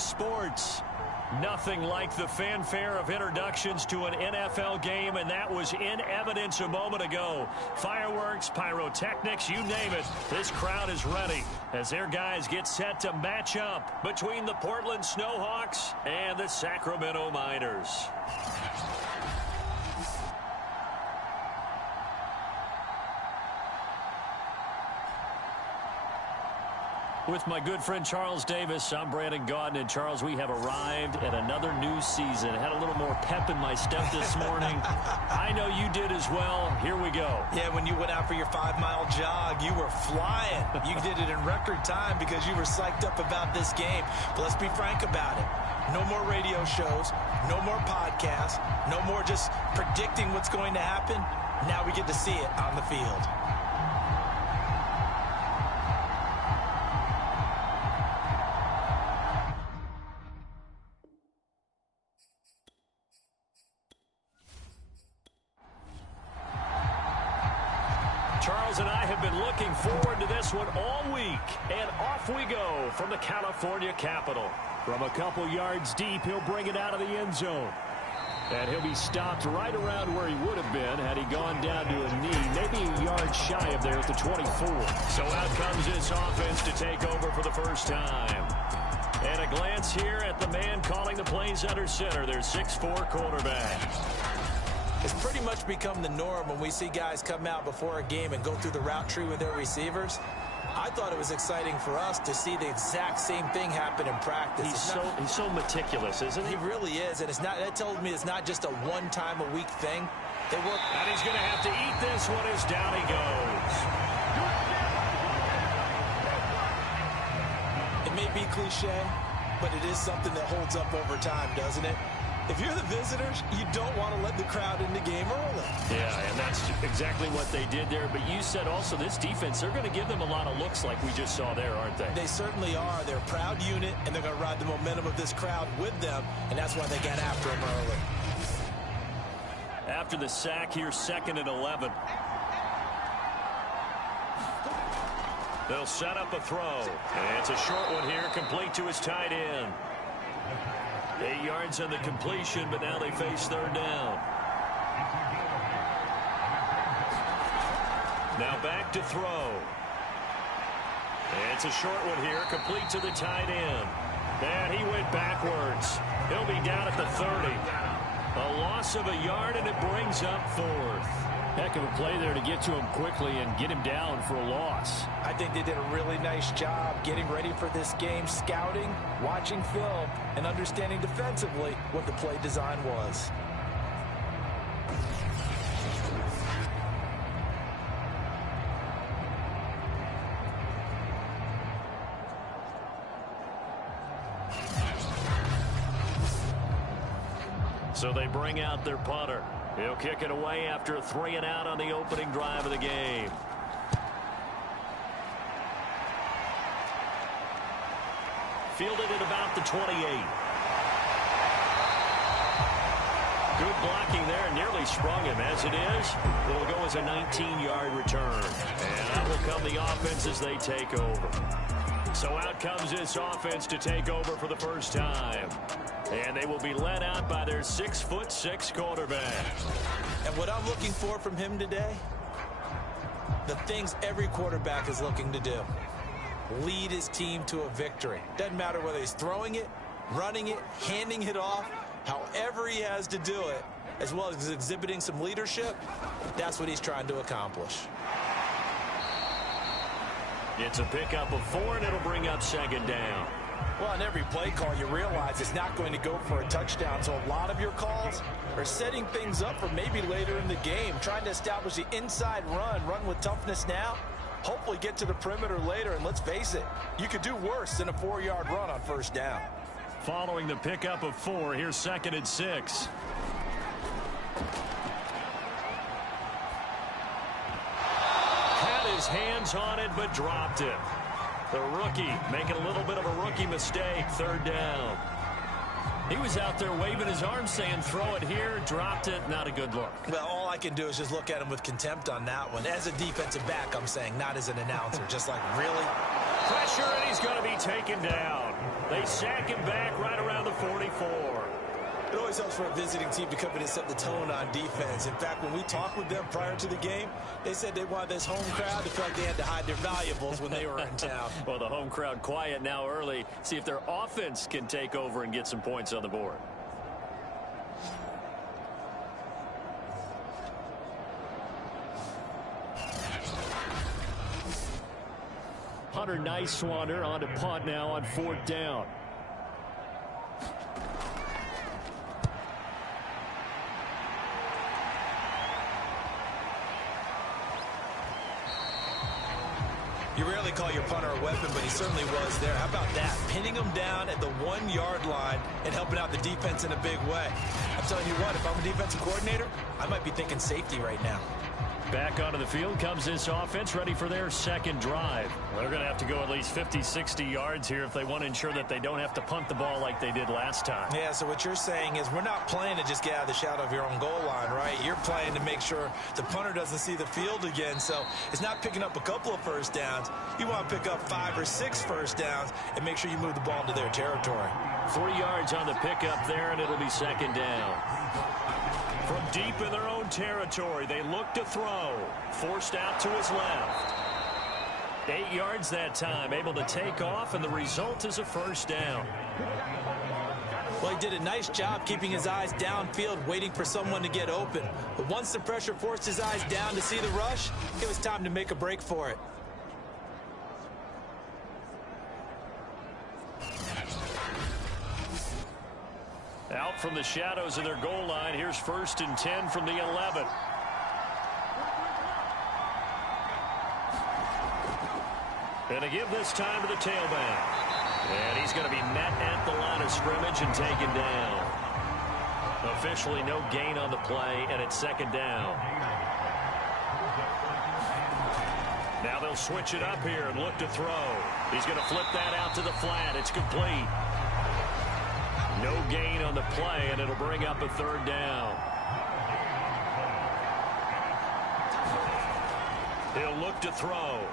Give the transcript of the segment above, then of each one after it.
Sports. Nothing like the fanfare of introductions to an NFL game, and that was in evidence a moment ago. Fireworks, pyrotechnics, you name it. This crowd is ready as their guys get set to match up between the Portland SnowHawks and the Sacramento Miners. With my good friend Charles Davis, I'm Brandon Gaudin. And Charles, we have arrived at another new season. Had a little more pep in my step this morning. I know you did as well. Here we go. Yeah, when you went out for your 5-mile jog, you were flying. You did it in record time because you were psyched up about this game. But let's be frank about it. No more radio shows, no more podcasts, no more just predicting what's going to happen. Now we get to see it on the field. Charles and I have been looking forward to this one all week. And off we go from the California capital. From a couple yards deep, he'll bring it out of the end zone. And he'll be stopped right around where he would have been had he gone down to a knee, maybe a yard shy of there at the 24. So out comes this offense to take over for the first time. And a glance here at the man calling the plays under center, their 6'4" quarterback. It's pretty much become the norm when we see guys come out before a game and go through the route tree with their receivers. I thought it was exciting for us to see the exact same thing happen in practice. He's so meticulous, isn't he? He really is, and that tells me it's not just a one-time-a-week thing. They work. And he's going to have to eat this one as down he goes. It may be cliche, but it is something that holds up over time, doesn't it? If you're the visitors, you don't want to let the crowd in the game early. Yeah, and that's exactly what they did there. But you said also this defense, they're going to give them a lot of looks like we just saw there, aren't they? They certainly are. They're a proud unit, and they're going to ride the momentum of this crowd with them, and that's why they got after them early. After the sack here, 2nd and 11. They'll set up a throw. And it's a short one here, complete to his tight end. 8 yards on the completion, but now they face 3rd down. Now back to throw. And it's a short one here, complete to the tight end. And he went backwards. He'll be down at the 30. A loss of a yard, and it brings up 4th. Heck of a play there to get to him quickly and get him down for a loss. I think they did a really nice job getting ready for this game, scouting, watching film, and understanding defensively what the play design was. So they bring out their punter. He'll kick it away after a 3-and-out on the opening drive of the game. Fielded at about the 28. Good blocking there, nearly sprung him. As it is, it'll go as a 19-yard return. And out will come the offense as they take over. So out comes this offense to take over for the first time. And they will be led out by their 6'6" quarterback. And what I'm looking for from him today, the things every quarterback is looking to do. Lead his team to a victory. Doesn't matter whether he's throwing it, running it, handing it off, however he has to do it, as well as exhibiting some leadership, that's what he's trying to accomplish. It's a pickup of 4, and it'll bring up 2nd down. Well, on every play call, you realize it's not going to go for a touchdown. So a lot of your calls are setting things up for maybe later in the game, trying to establish the inside run with toughness now, hopefully get to the perimeter later. And let's face it, you could do worse than a 4-yard run on 1st down. Following the pickup of 4, here's 2nd and 6. Had his hands on it, but dropped it. The rookie making a little bit of a rookie mistake, 3rd down. He was out there waving his arms saying, throw it here, dropped it, not a good look. Well, all I can do is just look at him with contempt on that one. As a defensive back, I'm saying, not as an announcer. Just like, really? Pressure, and he's going to be taken down. They sack him back right around the 44. It always helps for a visiting team to come in and set the tone on defense. In fact, when we talked with them prior to the game, they said they wanted this home crowd to feel like they had to hide their valuables when they were in town. Well, the home crowd quiet now early. See if their offense can take over and get some points on the board. Hunter Nicewander on to punt now on 4th down. You rarely call your punter a weapon, but he certainly was there. How about that? Pinning him down at the 1-yard line and helping out the defense in a big way. I'm telling you what, if I'm a defensive coordinator, I might be thinking safety right now. Back onto the field comes this offense, ready for their second drive. They're going to have to go at least 50, 60 yards here if they want to ensure that they don't have to punt the ball like they did last time. Yeah, so what you're saying is we're not playing to just get out of the shadow of your own goal line, right? You're playing to make sure the punter doesn't see the field again. So it's not picking up a couple of first downs. You want to pick up 5 or 6 first downs and make sure you move the ball into their territory. 3 yards on the pickup there, and it'll be second down. From deep in their own territory, they look to throw. Forced out to his left. 8 yards that time, able to take off, and the result is a first down. Well, he did a nice job keeping his eyes downfield, waiting for someone to get open. But once the pressure forced his eyes down to see the rush, it was time to make a break for it. Out from the shadows of their goal line. Here's 1st and 10 from the 11. And to give this time to the tailback. And he's going to be met at the line of scrimmage and taken down. Officially no gain on the play, and it's second down. Now they'll switch it up here and look to throw. He's going to flip that out to the flat. It's complete. No gain on the play, and it'll bring up a 3rd down. He'll look to throw.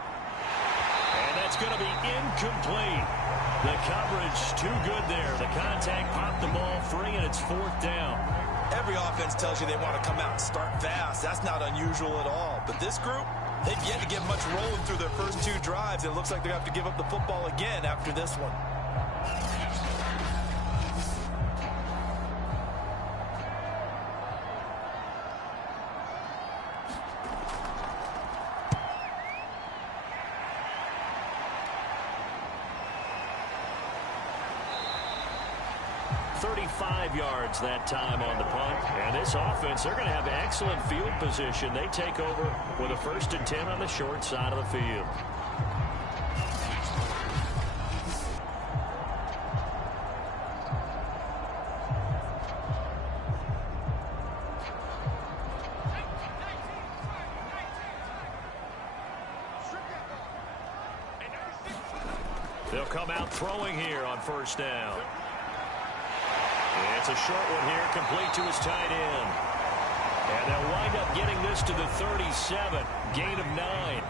And that's going to be incomplete. The coverage too good there. The contact popped the ball free, and it's 4th down. Every offense tells you they want to come out and start fast. That's not unusual at all. But this group, they've yet to get much rolling through their first 2 drives. It looks like they have to give up the football again after this one. Yards that time on the punt. And this offense, they're going to have excellent field position. They take over with a 1st and 10 on the short side of the field. They'll come out throwing here on 1st down. It's a short one here, complete to his tight end. And they'll wind up getting this to the 37, gain of 9.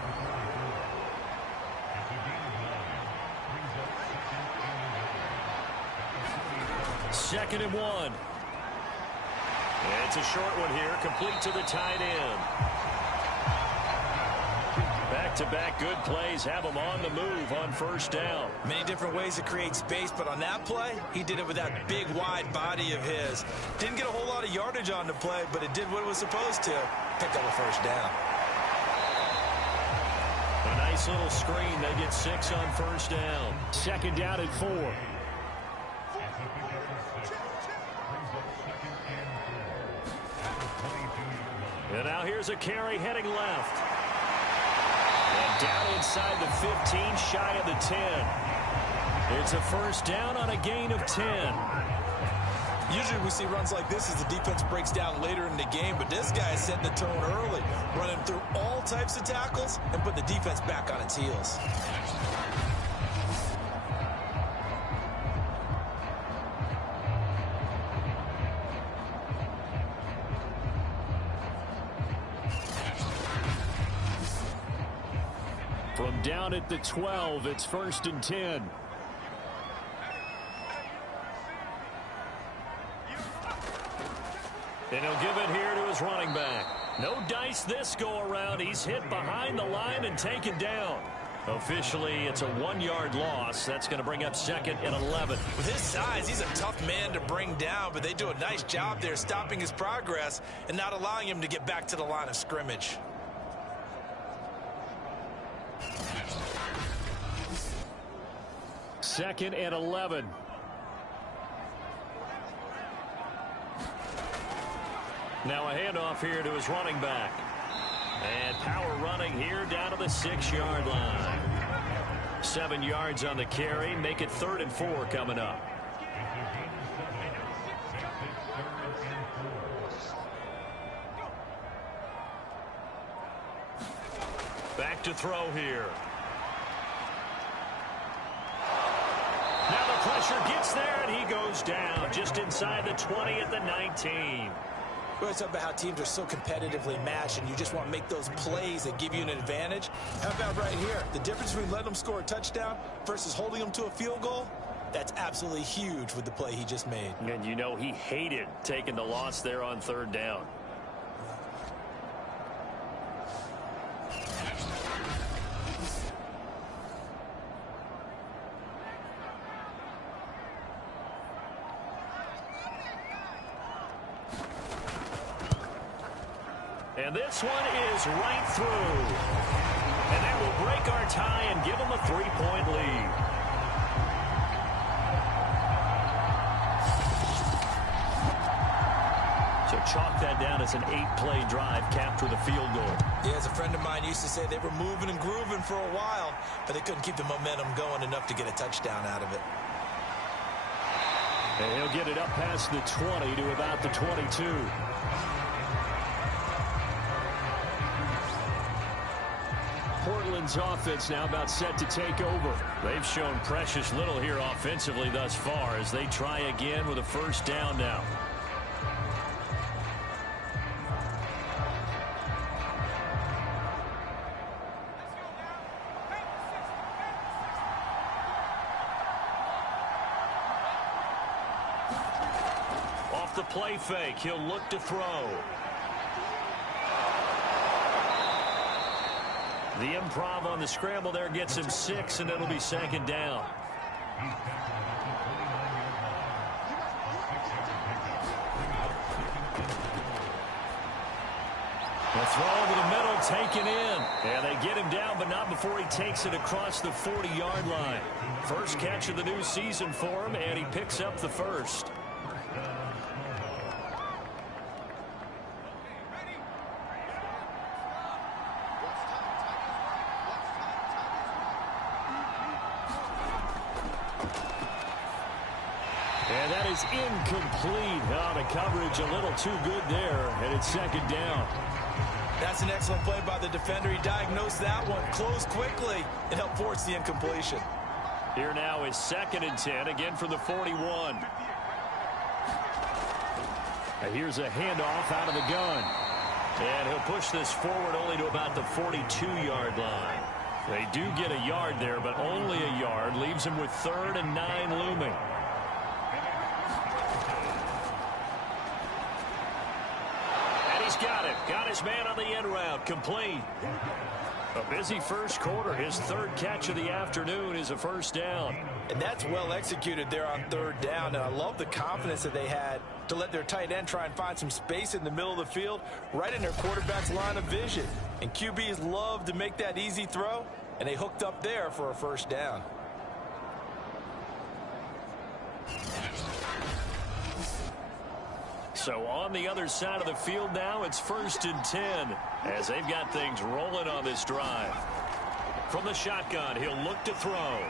Second and 1. It's a short one here, complete to the tight end. Back-to-back good plays have him on the move on 1st down. Many different ways to create space, but on that play, he did it with that big, wide body of his. Didn't get a whole lot of yardage on the play, but it did what it was supposed to. Picked up a 1st down. A nice little screen. They get 6 on 1st down. Second down and 4. And now here's a carry heading left. And down inside the 15, shy of the 10. It's a 1st down on a gain of 10. Usually we see runs like this as the defense breaks down later in the game, but this guy is setting the tone early, running through all types of tackles and putting the defense back on its heels. From down at the 12, it's 1st and 10. And he'll give it here to his running back. No dice this go-around. He's hit behind the line and taken down. Officially, it's a 1-yard loss. That's going to bring up 2nd and 11. With his size, he's a tough man to bring down, but they do a nice job there stopping his progress and not allowing him to get back to the line of scrimmage. Second and 11. Now a handoff here to his running back. And power running here down to the 6-yard line. 7 yards on the carry. Make it 3rd and 4 coming up. Back to throw here. Now the pressure gets there, and he goes down just inside the 20 at the 19. We always talk about how teams are so competitively matched, and you just want to make those plays that give you an advantage. How about right here? The difference between letting them score a touchdown versus holding them to a field goal, that's absolutely huge with the play he just made. And you know he hated taking the loss there on 3rd down. And this one is right through. And that will break our tie and give them a 3-point lead. So chalk that down as an 8-play drive capped with a field goal. Yeah, as a friend of mine used to say, they were moving and grooving for a while, but they couldn't keep the momentum going enough to get a touchdown out of it. And he'll get it up past the 20 to about the 22. Portland's offense now about set to take over. They've shown precious little here offensively thus far as they try again with a 1st down now. Off the play fake, he'll look to throw. The improv on the scramble there gets him 6, and it'll be 2nd down. The throw over the middle taken in. And they get him down, but not before he takes it across the 40-yard line. First catch of the new season for him, and he picks up the 1st. And that is incomplete. Oh, the coverage a little too good there, and it's 2nd down. That's an excellent play by the defender. He diagnosed that one, closed quickly, and helped force the incompletion. Here now is 2nd and 10, again from the 41. And here's a handoff out of the gun. And he'll push this forward only to about the 42-yard line. They do get a yard there, but only a yard. Leaves him with 3rd and 9 looming. Got it. Got his man on the end route. Complete. A busy first quarter. His 3rd catch of the afternoon is a 1st down. And that's well executed there on 3rd down. And I love the confidence that they had to let their tight end try and find some space in the middle of the field, right in their quarterback's line of vision. And QBs love to make that easy throw, and they hooked up there for a 1st down. So on the other side of the field now, it's 1st and 10 as they've got things rolling on this drive. From the shotgun, he'll look to throw.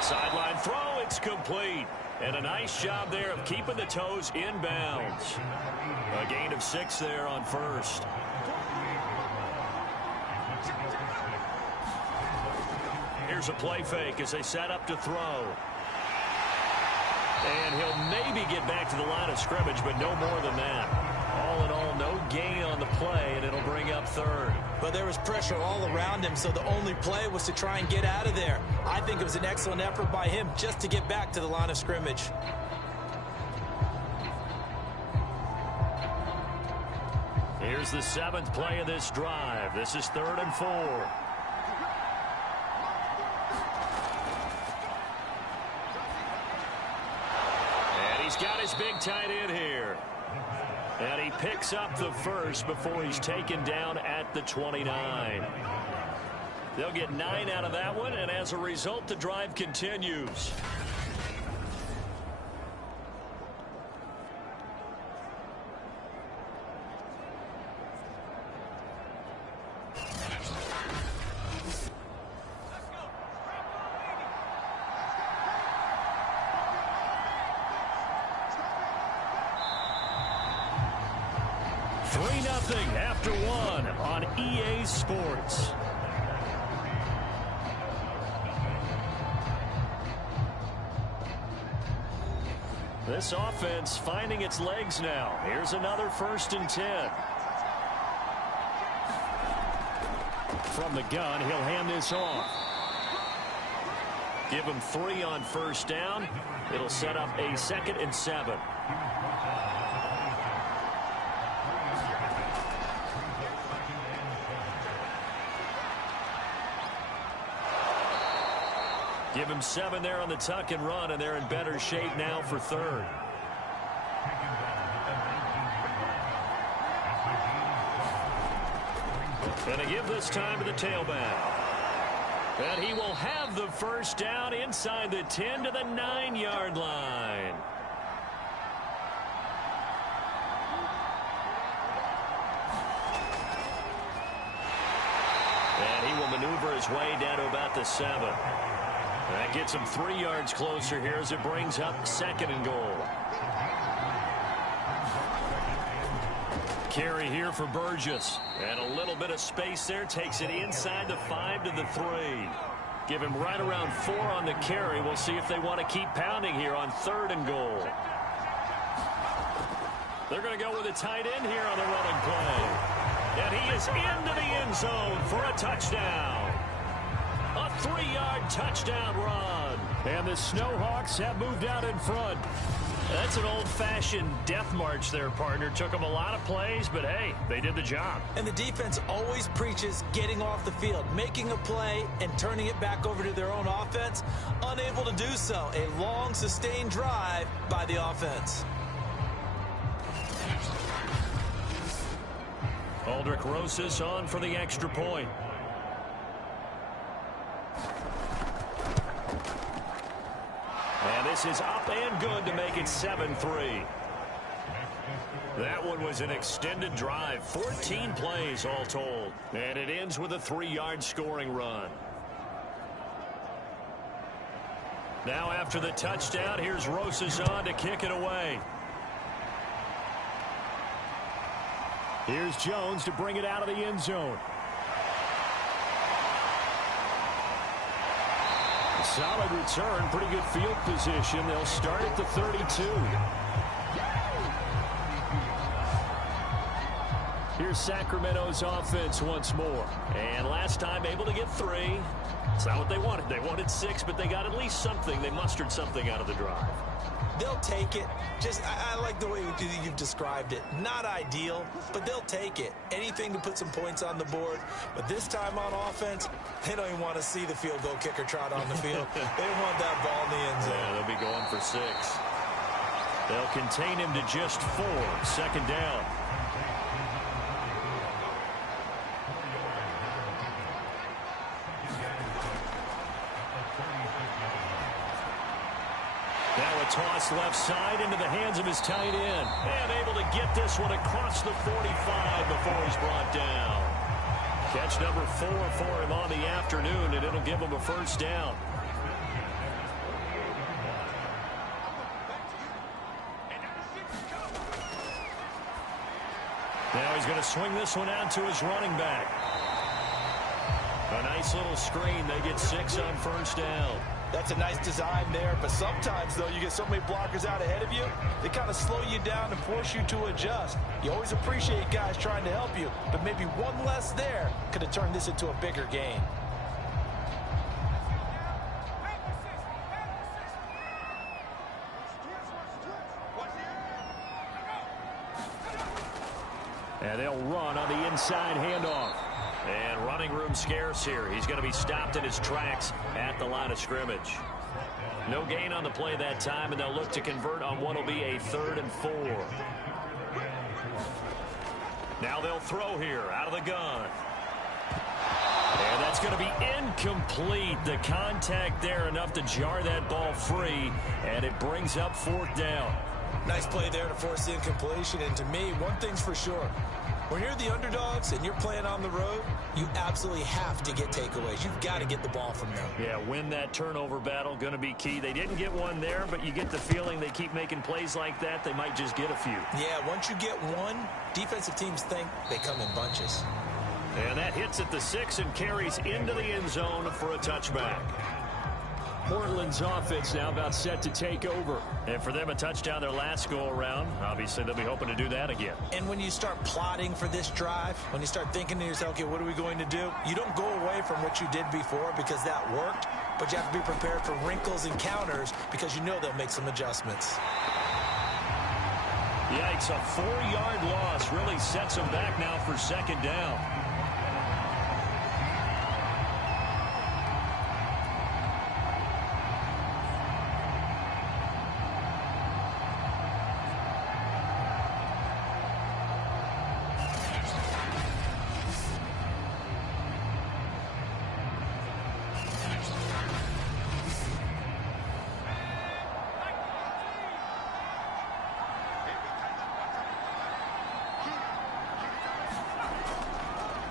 Sideline throw, it's complete. And a nice job there of keeping the toes inbounds. A gain of 6 there on 1st. Here's a play fake as they set up to throw. And he'll maybe get back to the line of scrimmage, but no more than that. All in all, no gain on the play, and it'll bring up 3rd. But there was pressure all around him, so the only play was to try and get out of there. I think it was an excellent effort by him just to get back to the line of scrimmage. Here's the 7th play of this drive. This is 3rd and 4. And he's got his big tight end here. And he picks up the first before he's taken down at the 29. They'll get 9 out of that one, and as a result, the drive continues. After 1 on EA Sports. This offense finding its legs now. Here's another 1st and 10. From the gun, he'll hand this off. Give him 3 on 1st down. It'll set up a 2nd and 7. Give him 7 there on the tuck and run, and they're in better shape now for 3rd. And a give this time to the tailback. And he will have the 1st down inside the 10 to the 9-yard line. And he will maneuver his way down to about the 7. That gets him 3 yards closer here as it brings up 2nd and goal. Carry here for Burgess. And a little bit of space there. Takes it inside the 5 to the 3. Give him right around 4 on the carry. We'll see if they want to keep pounding here on 3rd and goal. They're going to go with a tight end here on the running play. And he is into the end zone for a touchdown. A 3-yard touchdown run. And the SnowHawks have moved out in front. That's an old-fashioned death march there, partner. Took them a lot of plays, but hey, they did the job. And the defense always preaches getting off the field, making a play, and turning it back over to their own offense. Unable to do so. A long, sustained drive by the offense. Aldrich Rosas on for the extra point. And this is up and good to make it 7-3. That one was an extended drive. 14 plays all told. And it ends with a 3-yard scoring run. Now after the touchdown, here's Rosas on to kick it away. Here's Jones to bring it out of the end zone. Solid return, pretty good field position. They'll start at the 32. Here's Sacramento's offense once more. And last time able to get 3. It's not what they wanted. They wanted 6, but they got at least something. They mustered something out of the drive. They'll take it. I like the way you've described it. Not ideal, but they'll take it. Anything to put some points on the board. But this time on offense, they don't even want to see the field goal kicker trot on the field. They want that ball in the end zone. Yeah, they'll be going for 6. They'll contain him to just 4. 2nd down. Now a toss left side into the hands of his tight end. And able to get this one across the 45 before he's brought down. Catch number 4 for him on the afternoon, and it'll give him a 1st down. Now he's going to swing this one out to his running back. A nice little screen. They get 6 on 1st down. That's a nice design there, but sometimes, though, you get so many blockers out ahead of you, they kind of slow you down and force you to adjust. You always appreciate guys trying to help you, but maybe one less there could have turned this into a bigger game. And they'll run on the inside handoff. And running room scarce here. He's going to be stopped in his tracks at the line of scrimmage. No gain on the play that time, and they'll look to convert on what will be a 3rd and 4. Now they'll throw here out of the gun. And that's going to be incomplete. The contact there enough to jar that ball free, and it brings up 4th down. Nice play there to force the incompletion. And to me, one thing's for sure. When you're the underdogs and you're playing on the road, you absolutely have to get takeaways. You've got to get the ball from them. Yeah, win that turnover battle, going to be key. They didn't get one there, but you get the feeling they keep making plays like that, they might just get a few. Yeah, once you get one, defensive teams think they come in bunches. And that hits at the 6 and carries into the end zone for a touchback. Portland's offense now about set to take over. And for them, a touchdown their last go-around. Obviously, they'll be hoping to do that again. And when you start plotting for this drive, when you start thinking to yourself, okay, what are we going to do? You don't go away from what you did before because that worked, but you have to be prepared for wrinkles and counters because you know they'll make some adjustments. Yikes, a 4-yard loss really sets them back now for 2nd down.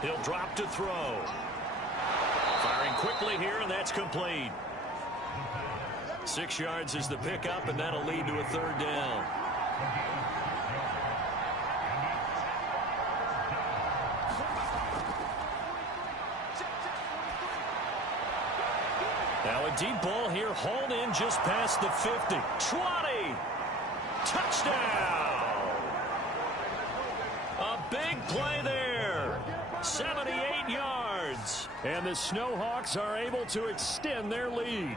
He'll drop to throw. Firing quickly here, and that's complete. 6 yards is the pickup, and that'll lead to a 3rd down. Now a deep ball here, hauled in just past the 50. 20! Touchdown! A big play there. 78 yards. And the SnowHawks are able to extend their lead.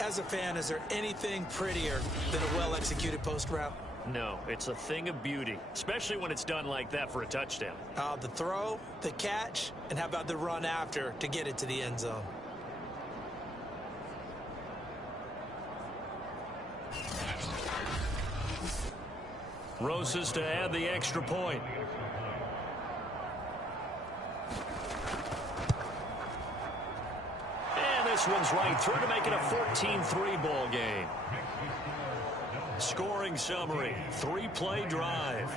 As a fan, is there anything prettier than a well-executed post route? No, it's a thing of beauty, especially when it's done like that for a touchdown. The throw, the catch, and how about the run after to get it to the end zone? Rosas to add the extra point. And this one's right through to make it a 14-3 ball game. Scoring summary, 3-play drive.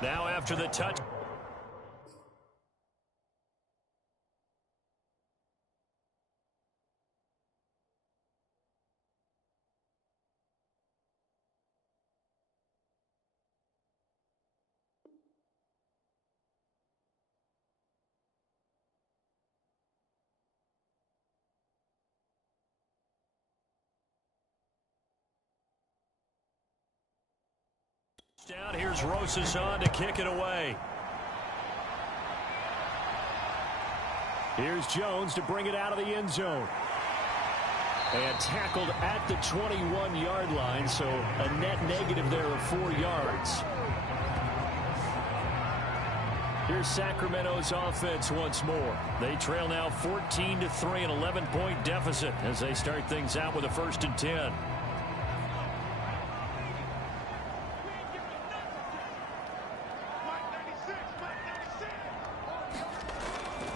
Now after the touch. Down, here's Rosas on to kick it away. Here's Jones to bring it out of the end zone. And tackled at the 21-yard line, so a net negative there of 4 yards. Here's Sacramento's offense once more. They trail now 14-3, an 11-point deficit as they start things out with a 1st and 10.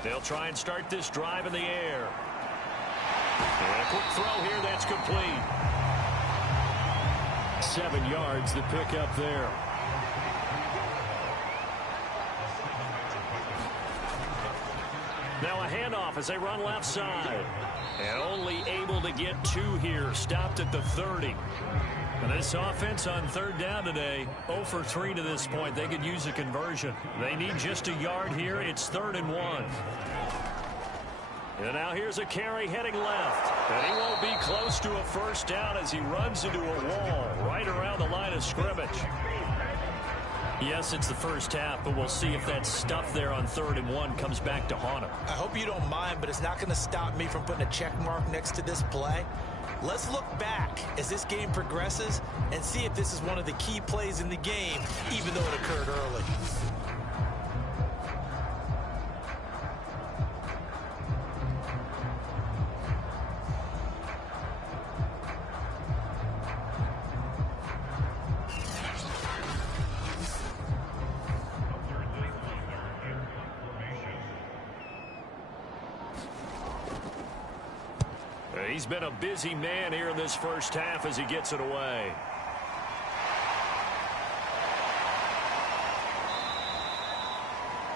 They'll try and start this drive in the air. And a quick throw here, that's complete. 7 yards, the pickup there. Now a handoff as they run left side. And only able to get 2 here, stopped at the 30. And this offense on 3rd down today, 0 for 3 to this point. They could use a conversion. They need just a yard here. It's 3rd and 1. And now here's a carry heading left. And he won't be close to a 1st down as he runs into a wall right around the line of scrimmage. Yes, it's the first half, but we'll see if that stuff there on 3rd and 1 comes back to haunt him. I hope you don't mind, but it's not going to stop me from putting a check mark next to this play. Let's look back as this game progresses and see if this is one of the key plays in the game, even though it occurred early. He's been a busy man here in this first half as he gets it away.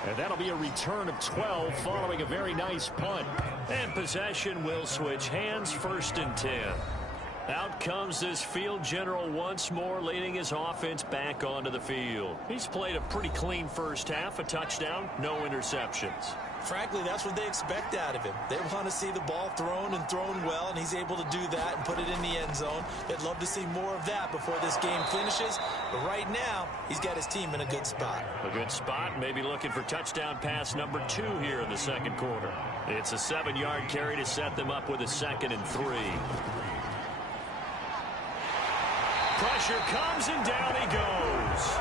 And that'll be a return of 12 following a very nice punt. And possession will switch hands, 1st and 10. Out comes this field general once more, leading his offense back onto the field. He's played a pretty clean first half, a touchdown, no interceptions. Frankly, that's what they expect out of him. They want to see the ball thrown and thrown well, and he's able to do that and put it in the end zone. They'd love to see more of that before this game finishes. But right now, he's got his team in a good spot. A good spot, maybe looking for touchdown pass number 2 here in the second quarter. It's a 7-yard carry to set them up with a 2nd and 3. Pressure comes, and down he goes.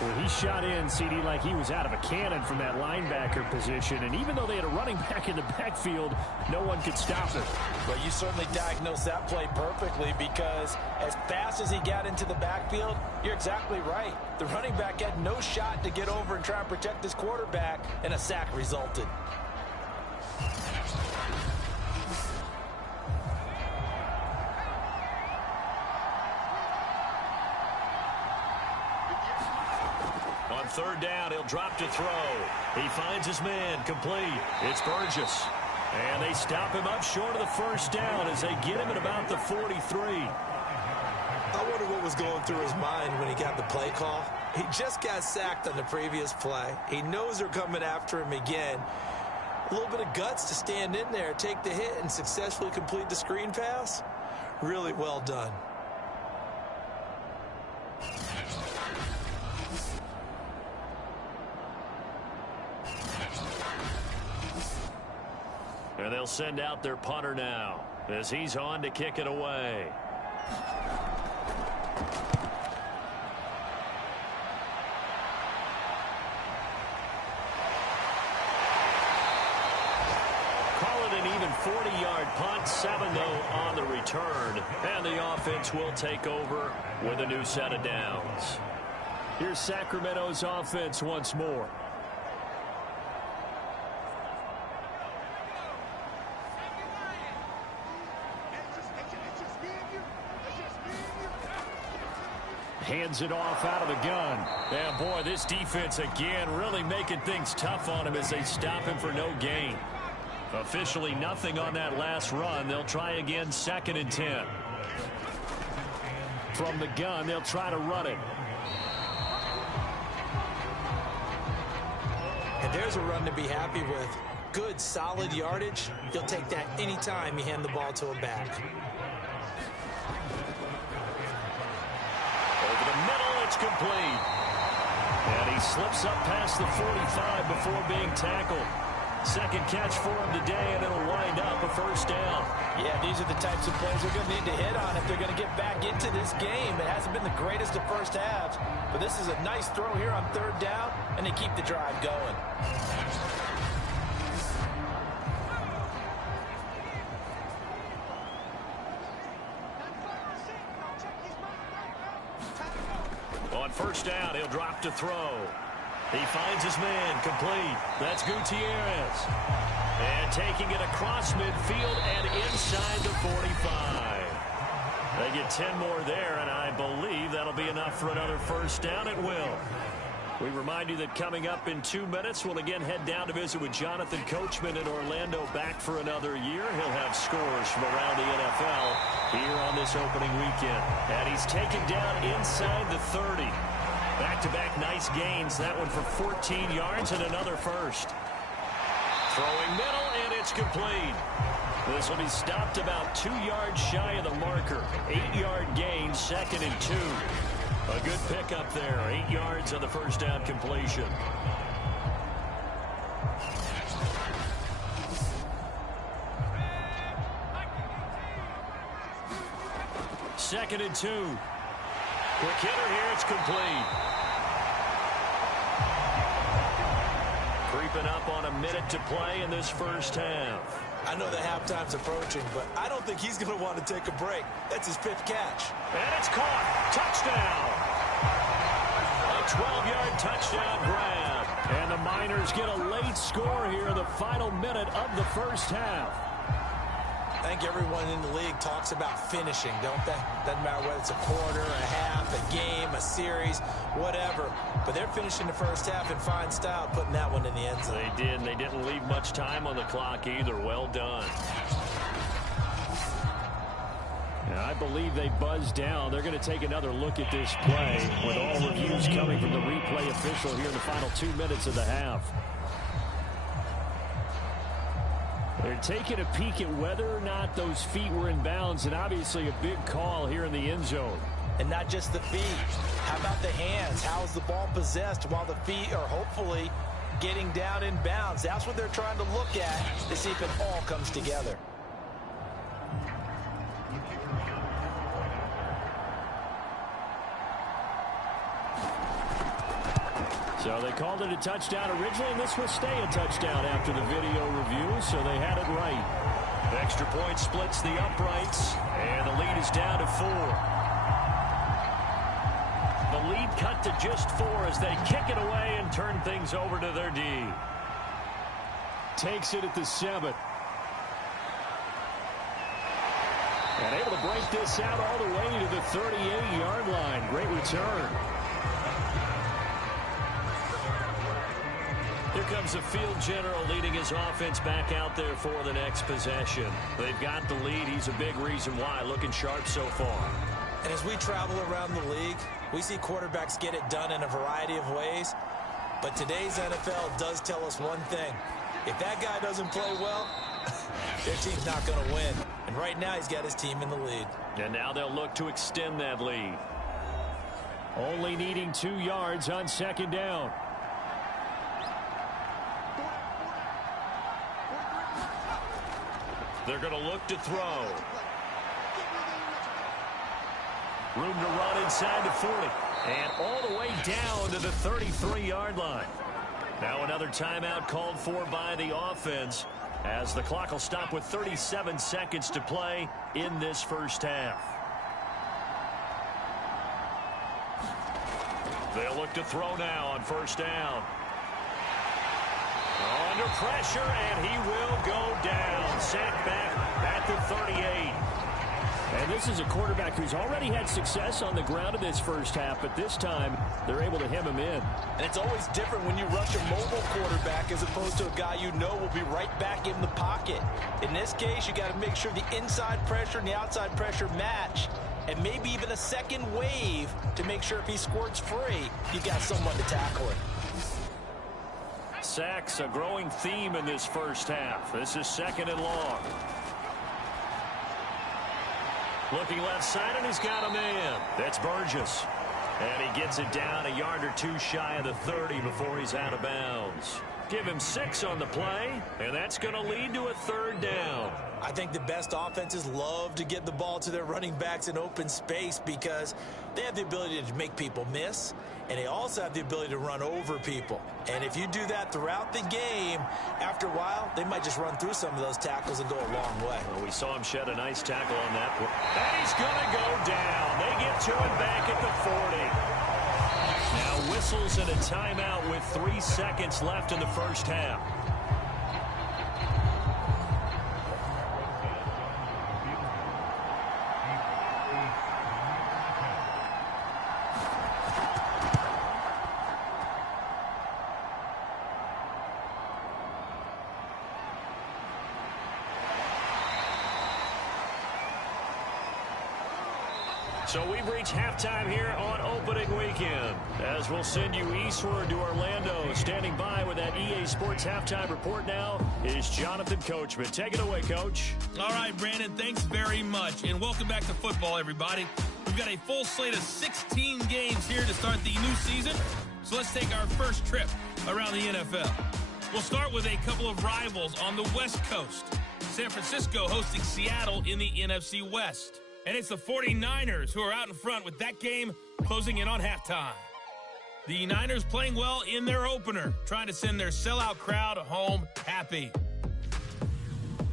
Well, he shot in, CD, like he was out of a cannon from that linebacker position. And even though they had a running back in the backfield, no one could stop him. But you certainly diagnosed that play perfectly, because as fast as he got into the backfield, you're exactly right. The running back had no shot to get over and try and protect his quarterback, and a sack resulted. On 3rd down, he'll drop to throw. He finds his man, complete. It's Burgess. And they stop him up short of the 1st down as they get him at about the 43. I wonder what was going through his mind when he got the play call. He just got sacked on the previous play. He knows they're coming after him again. A little bit of guts to stand in there, take the hit, and successfully complete the screen pass. Really well done. And they'll send out their punter now as he's on to kick it away. Call it an even 40-yard punt, 7 though on the return. And the offense will take over with a new set of downs. Here's Sacramento's offense once more. Hands it off out of the gun. And boy, this defense again really making things tough on him as they stop him for no gain. Officially nothing on that last run. They'll try again, 2nd and 10. From the gun, they'll try to run it. And there's a run to be happy with. Good, solid yardage. You'll take that anytime you hand the ball to a back. Over the middle, it's complete. And he slips up past the 45 before being tackled. Second catch for him today, and it'll wind up a 1st down. Yeah, these are the types of plays they're going to need to hit on if they're going to get back into this game. It hasn't been the greatest of first halves, but this is a nice throw here on 3rd down, and they keep the drive going. On 1st down, he'll drop to throw. He finds his man, complete. That's Gutierrez. And taking it across midfield and inside the 45. They get 10 more there, and I believe that'll be enough for another 1st down. It will. We remind you that coming up in 2 minutes, we'll again head down to visit with Jonathan Coachman in Orlando, back for another year. He'll have scores from around the NFL here on this opening weekend. And he's taken down inside the 30. Back-to-back nice gains. That one for 14 yards and another 1st. Throwing middle, and it's complete. This will be stopped about 2 yards shy of the marker. 8-yard gain, 2nd and 2. A good pickup there. 8 yards on the first down completion. Second and 2. Quick hitter here. It's complete. Creeping up on a minute to play in this first half. I know that halftime's approaching, but I don't think he's going to want to take a break. That's his 5th catch. And it's caught. Touchdown. A 12-yard touchdown grab. And the Miners get a late score here in the final minute of the first half. I think everyone in the league talks about finishing, don't they? Doesn't matter whether it's a quarter, a half, a game, a series, whatever. But they're finishing the first half in fine style, putting that one in the end zone. They did, and they didn't leave much time on the clock either. Well done. And I believe they buzzed down. They're going to take another look at this play with all reviews coming from the replay official here in the final 2 minutes of the half. They're taking a peek at whether or not those feet were in bounds, and obviously a big call here in the end zone. And not just the feet. How about the hands? How is the ball possessed while the feet are hopefully getting down in bounds? That's what they're trying to look at to see if it all comes together. So they called it a touchdown originally, and this will stay a touchdown after the video review, so they had it right. Extra point splits the uprights, and the lead is down to 4. The lead cut to just 4 as they kick it away and turn things over to their D. Takes it at the 7. And able to break this out all the way to the 38-yard line. Great return. Here comes the field general leading his offense back out there for the next possession. They've got the lead. He's a big reason why. Looking sharp so far. And as we travel around the league, we see quarterbacks get it done in a variety of ways. But today's NFL does tell us one thing. If that guy doesn't play well, their team's not going to win. And right now he's got his team in the lead. And now they'll look to extend that lead. Only needing 2 yards on second down. They're going to look to throw. Room to run inside the 40. And all the way down to the 33-yard line. Now another timeout called for by the offense, as the clock will stop with 37 seconds to play in this first half. They'll look to throw now on first down. Under pressure, and he will go down. Sacked back at the 38. And this is a quarterback who's already had success on the ground in this first half, but this time they're able to hem him in. And it's always different when you rush a mobile quarterback as opposed to a guy you know will be right back in the pocket. In this case, you got to make sure the inside pressure and the outside pressure match, and maybe even a second wave to make sure if he squirts free, you got someone to tackle him. Sacks, a growing theme in this first half. This is second and long. Looking left side, and he's got a man. That's Burgess. And he gets it down a yard or two shy of the 30 before he's out of bounds. Give him 6 on the play, and that's going to lead to a third down. I think the best offenses love to get the ball to their running backs in open space because they have the ability to make people miss, and they also have the ability to run over people. And if you do that throughout the game, after a while, they might just run through some of those tackles and go a long way. Well, we saw him shed a nice tackle on that. And he's going to go down. They get to him back at the 40. Now whistles and a timeout with 3 seconds left in the first half. So we've reached halftime here on opening weekend. As we'll send you eastward to Orlando. Standing by with that EA Sports halftime report now is Jonathan Coachman. Take it away, Coach. All right, Brandon, thanks very much. And welcome back to football, everybody. We've got a full slate of 16 games here to start the new season. So let's take our first trip around the NFL. We'll start with a couple of rivals on the West Coast. San Francisco hosting Seattle in the NFC West. And it's the 49ers who are out in front with that game closing in on halftime. The Niners playing well in their opener, trying to send their sellout crowd home happy.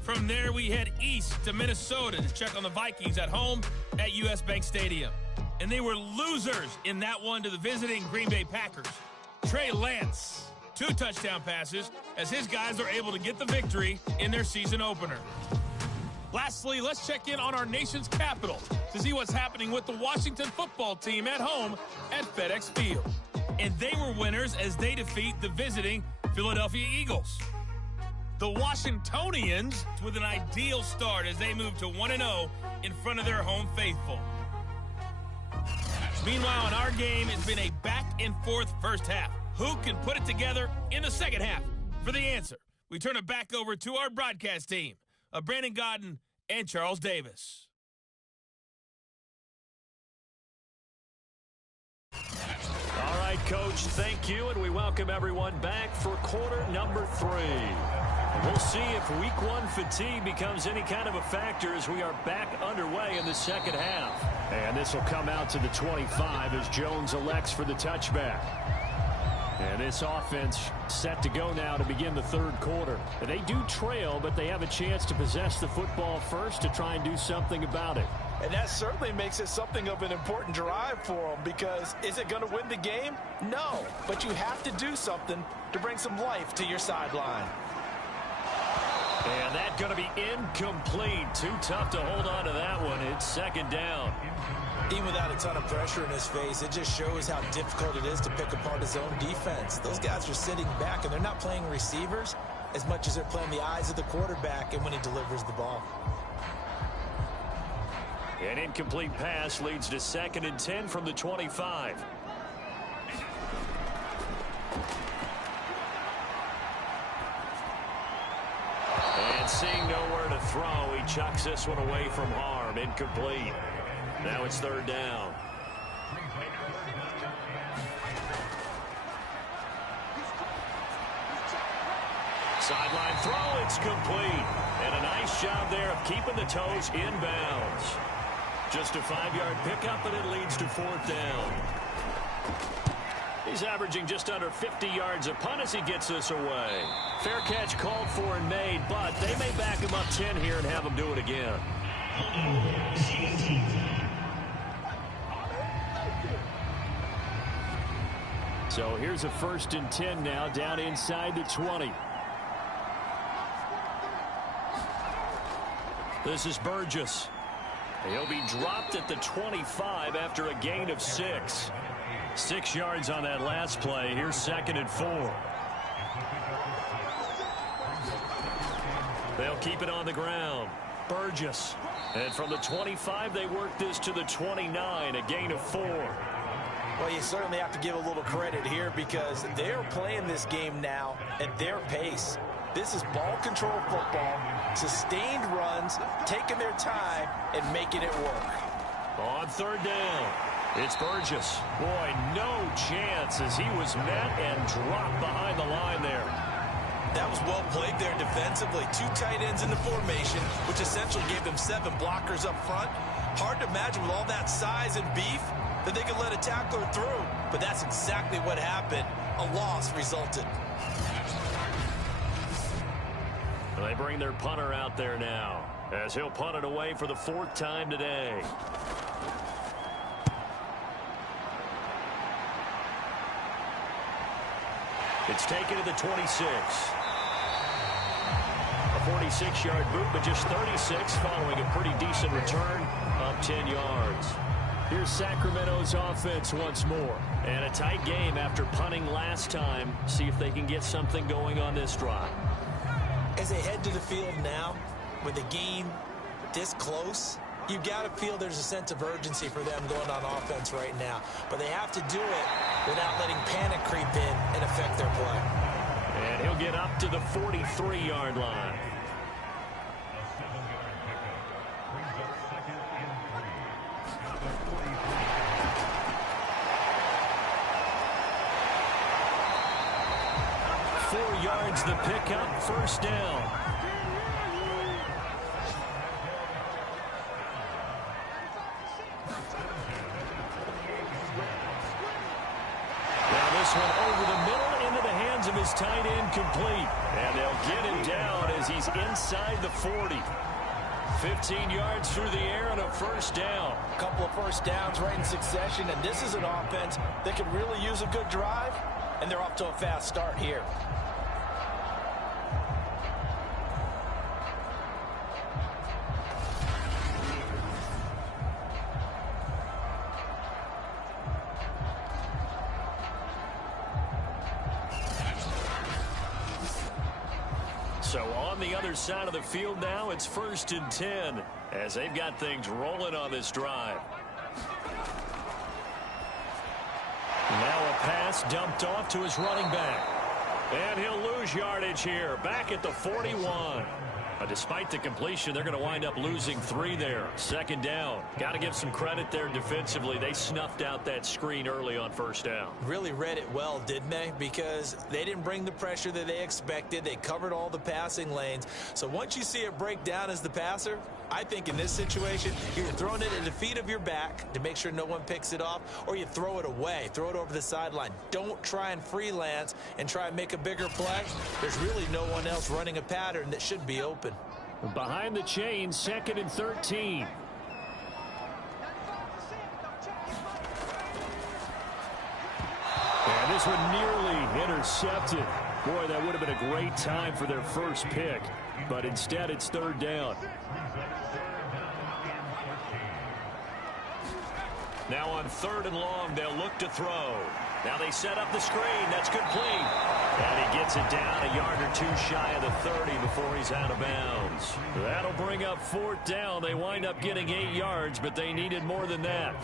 From there, we head east to Minnesota to check on the Vikings at home at US Bank Stadium. And they were losers in that one to the visiting Green Bay Packers. Trey Lance, 2 touchdown passes as his guys are able to get the victory in their season opener. Lastly, let's check in on our nation's capital to see what's happening with the Washington football team at home at FedEx Field. And they were winners as they defeat the visiting Philadelphia Eagles. The Washingtonians with an ideal start as they move to 1-0 in front of their home faithful. Meanwhile, in our game, it's been a back-and-forth first half. Who can put it together in the second half? For the answer, we turn it back over to our broadcast team of Brandon Godden and Charles Davis. All right, Coach, thank you, and we welcome everyone back for quarter number 3. We'll see if week 1 fatigue becomes any kind of a factor as we are back underway in the second half. And this will come out to the 25 as Jones elects for the touchback. And this offense set to go now to begin the third quarter. They do trail, but they have a chance to possess the football first to try and do something about it. And that certainly makes it something of an important drive for them, because is it going to win the game? No, but you have to do something to bring some life to your sideline. And that's going to be incomplete. Too tough to hold on to that one. It's second down. Even without a ton of pressure in his face, it just shows how difficult it is to pick apart his own defense. Those guys are sitting back, and they're not playing receivers as much as they're playing the eyes of the quarterback and when he delivers the ball. An incomplete pass leads to 2nd and 10 from the 25. And seeing nowhere to throw, he chucks this one away from harm. Incomplete. Now it's 3rd down. Sideline throw, it's complete. And a nice job there of keeping the toes inbounds. Just a 5-yard pickup, and it leads to 4th down. He's averaging just under 50 yards a punt as he gets this away. Fair catch called for and made, but they may back him up 10 here and have him do it again. So here's a 1st and 10 now, down inside the 20. This is Burgess. He'll be dropped at the 25 after a gain of 6. 6 yards on that last play. Here's 2nd and 4. They'll keep it on the ground. Burgess. And from the 25, they work this to the 29, a gain of 4. Well, you certainly have to give a little credit here, because they're playing this game now at their pace. This is ball control football, sustained runs, taking their time, and making it work. On 3rd down, it's Burgess. Boy, no chance as he was met and dropped behind the line there. That was well played there defensively. 2 tight ends in the formation, which essentially gave them 7 blockers up front. Hard to imagine with all that size and beef that they could let a tackler through. But that's exactly what happened. A loss resulted. They bring their punter out there now as he'll punt it away for the 4th time today. It's taken to the 26. A 46-yard boot, but just 36 following a pretty decent return of 10 yards. Here's Sacramento's offense once more. And a tight game after punting last time. See if they can get something going on this drive. As they head to the field now, with the game this close, You've got to feel there's a sense of urgency for them going on offense right now. But they have to do it without letting panic creep in and affect their play. And he'll get up to the 43-yard line. Yards the pickup, first down. Now this one over the middle into the hands of his tight end, complete. And they'll get him down as he's inside the 40. 15 yards through the air and a first down. A couple of first downs right in succession, and this is an offense that could really use a good drive, and they're off to a fast start here. So on the other side of the field now, it's 1st and 10 as they've got things rolling on this drive. Now a pass dumped off to his running back. And he'll lose yardage here, back at the 41. Despite the completion, they're going to wind up losing 3 there. 2nd down. Got to give some credit there defensively. They snuffed out that screen early on 1st down. Really read it well, didn't they? Because they didn't bring the pressure that they expected. They covered all the passing lanes. So once you see it break down as the passer, I think in this situation, you're throwing it at the feet of your back to make sure no one picks it off, or you throw it away, throw it over the sideline. Don't try and freelance and try and make a bigger play. There's really no one else running a pattern that should be open. Behind the chain, 2nd and 13. And this one nearly intercepted. Boy, that would have been a great time for their first pick. But instead, it's 3rd down. Now on 3rd and long, they'll look to throw. Now they set up the screen. That's complete. And he gets it down a yard or 2 shy of the 30 before he's out of bounds. That'll bring up 4th down. They wind up getting 8 yards, but they needed more than that.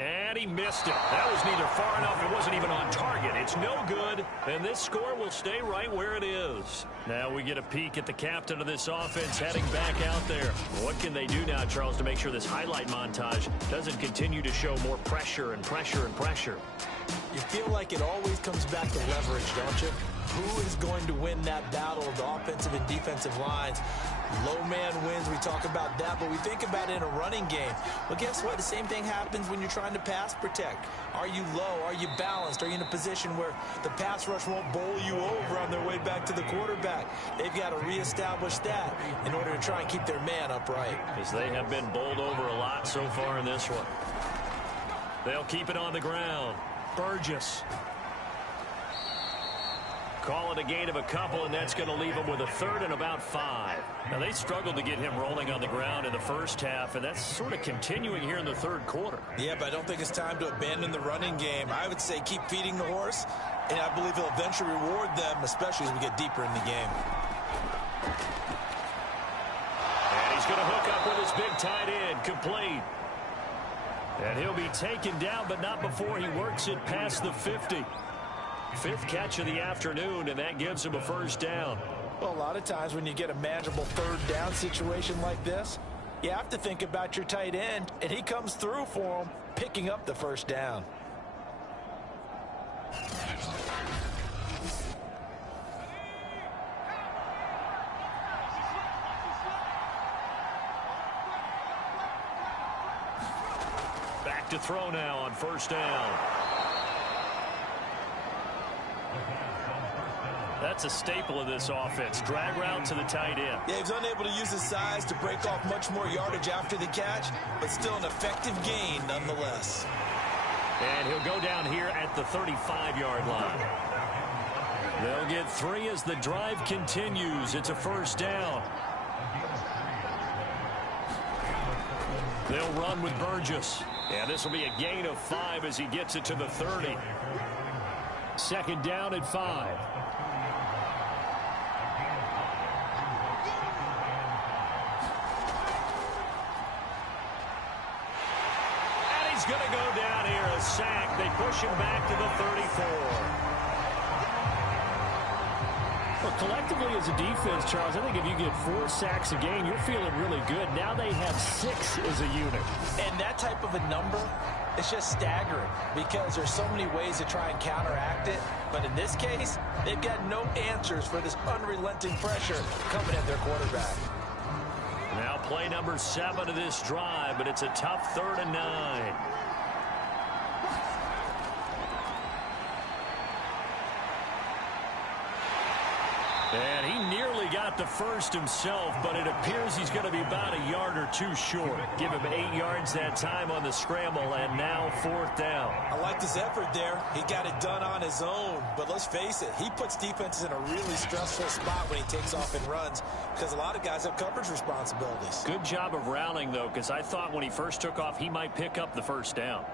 And he missed it. That was neither far enough. It wasn't even on target. It's no good. And this score will stay right where it is. Now we get a peek at the captain of this offense heading back out there. What can they do now, Charles, to make sure this highlight montage doesn't continue to show more pressure and pressure and pressure? You feel like it always comes back to leverage, don't you? Who is going to win that battle of the offensive and defensive lines? Low man wins. We talk about that, but we think about it in a running game. Well, guess what? The same thing happens when you're trying to pass protect. Are you low? Are you balanced? Are you in a position where the pass rush won't bowl you over on their way back to the quarterback? They've got to reestablish that in order to try and keep their man upright. Because they have been bowled over a lot so far in this one. They'll keep it on the ground. Burgess. Call it a gain of a couple, and that's going to leave them with a 3rd and about 5. Now, they struggled to get him rolling on the ground in the first half, and that's sort of continuing here in the 3rd quarter. Yeah, but I don't think it's time to abandon the running game. I would say keep feeding the horse, and I believe he'll eventually reward them, especially as we get deeper in the game. And he's going to hook up with his big tight end, complete. And he'll be taken down, but not before he works it past the 50. 5th catch of the afternoon, and that gives him a 1st down. Well, a lot of times when you get a manageable 3rd down situation like this, you have to think about your tight end, and he comes through for him, picking up the 1st down. Back to throw now on 1st down. That's a staple of this offense. Drag route to the tight end. Yeah, he's unable to use his size to break off much more yardage after the catch, but still an effective gain nonetheless. And he'll go down here at the 35-yard line. They'll get 3 as the drive continues. It's a 1st down. They'll run with Burgess. And this will be a gain of 5 as he gets it to the 30. 2nd down at 5. going to go down here, a sack. They push him back to the 34. Well, collectively as a defense, Charles, I think if you get 4 sacks a game, you're feeling really good. Now they have 6 as a unit. And that type of a number, it's just staggering because there's so many ways to try and counteract it. But in this case, they've got no answers for this unrelenting pressure coming at their quarterback. Now play number 7 of this drive, but it's a tough 3rd and 9. And he nearly got the first himself, but it appears he's going to be about a yard or 2 short. Give him 8 yards that time on the scramble, and now 4th down. I like his effort there. He got it done on his own. But let's face it, he puts defenses in a really stressful spot when he takes off and runs because a lot of guys have coverage responsibilities. Good job of rallying, though, because I thought when he first took off, he might pick up the first down.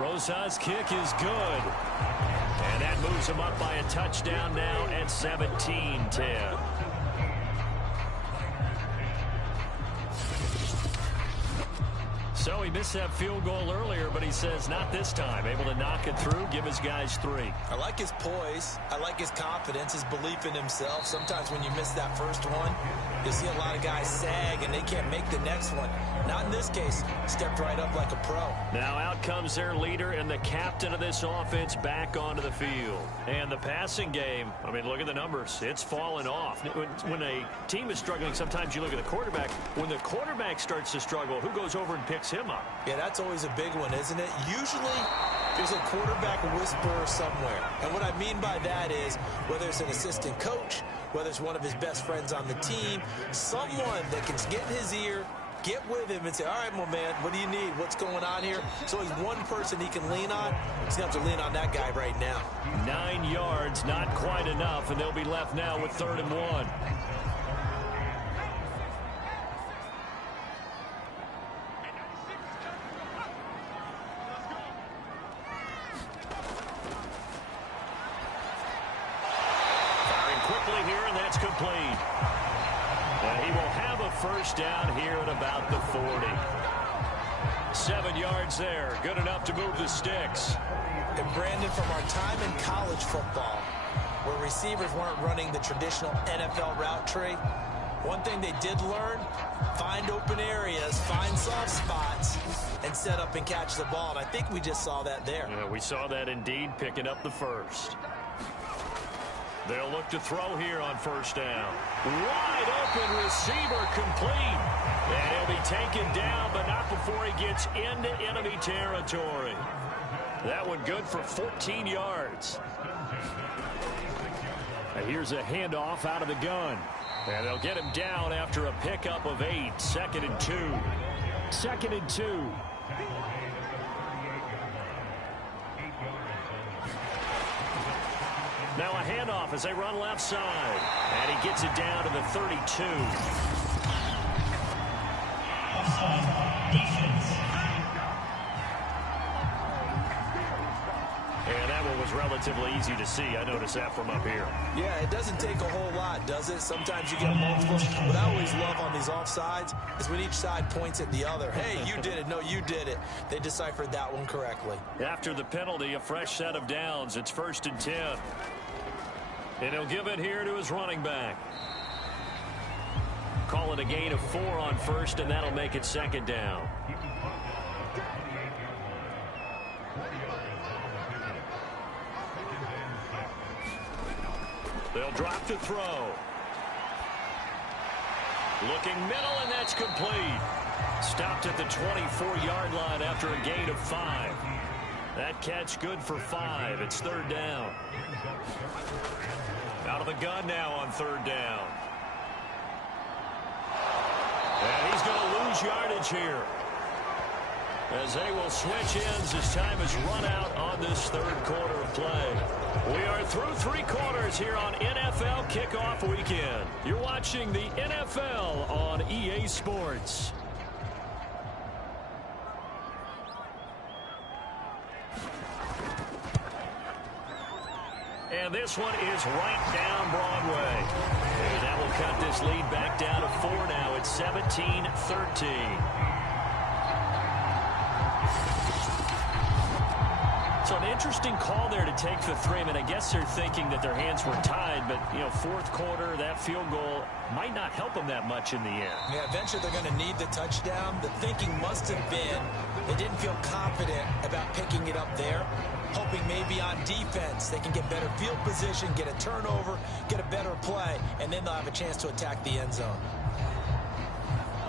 Rosa's kick is good. And that moves him up by a touchdown now at 17-10. So he missed that field goal earlier, but he says not this time. Able to knock it through, give his guys 3. I like his poise. I like his confidence, his belief in himself. Sometimes when you miss that first one, you see a lot of guys sag and they can't make the next one. Not in this case. Stepped right up like a pro. Now out comes their leader and the captain of this offense back onto the field. And the passing game, I mean, look at the numbers. It's fallen off. When a team is struggling, sometimes you look at the quarterback. When the quarterback starts to struggle, who goes over and picks him up? Yeah, that's always a big one, isn't it? Usually, there's a quarterback whisperer somewhere. And what I mean by that is, whether it's an assistant coach, whether it's one of his best friends on the team, someone that can get in his ear, get with him and say, all right, my man, what do you need? What's going on here? So he's one person he can lean on. He's going to have to lean on that guy right now. 9 yards, not quite enough, and they'll be left now with 3rd and 1. Complete. And he will have a first down here at about the 40. 7 yards there. Good enough to move the sticks. And Brandon, from our time in college football, where receivers weren't running the traditional NFL route tree, one thing they did learn, find open areas, find soft spots, and set up and catch the ball. And I think we just saw that there. Yeah, we saw that indeed, picking up the first. They'll look to throw here on first down. Wide open receiver complete. And he'll be taken down, but not before he gets into enemy territory. That one good for 14 yards. And here's a handoff out of the gun. And they'll get him down after a pickup of 8. 2nd and 2. 2nd and 2. Now a handoff as they run left side. And he gets it down to the 32. And that one was relatively easy to see. I noticed that from up here. Yeah, it doesn't take a whole lot, does it? Sometimes you get multiple. What I always love on these offsides is when each side points at the other. Hey, you did it. No, you did it. They deciphered that one correctly. After the penalty, a fresh set of downs. It's 1st and 10. And he'll give it here to his running back. Call it a gain of 4 on first, and that'll make it 2nd down. They'll drop to throw. Looking middle, and that's complete. Stopped at the 24-yard line after a gain of 5. That catch good for 5. It's 3rd down. Out of the gun now on 3rd down. And he's going to lose yardage here, as they will switch ends as time has run out on this 3rd quarter of play. We are through 3 quarters here on NFL Kickoff Weekend. You're watching the NFL on EA Sports. And this one is right down Broadway. And that will cut this lead back down to 4 now. It's 17-13. So an interesting call there to take the 3. I mean, I guess they're thinking that their hands were tied, but, you know, fourth quarter, that field goal might not help them that much in the end. Yeah, eventually they're going to need the touchdown. The thinking must have been they didn't feel confident about picking it up there, hoping maybe on defense they can get better field position, get a turnover, get a better play, and then they'll have a chance to attack the end zone.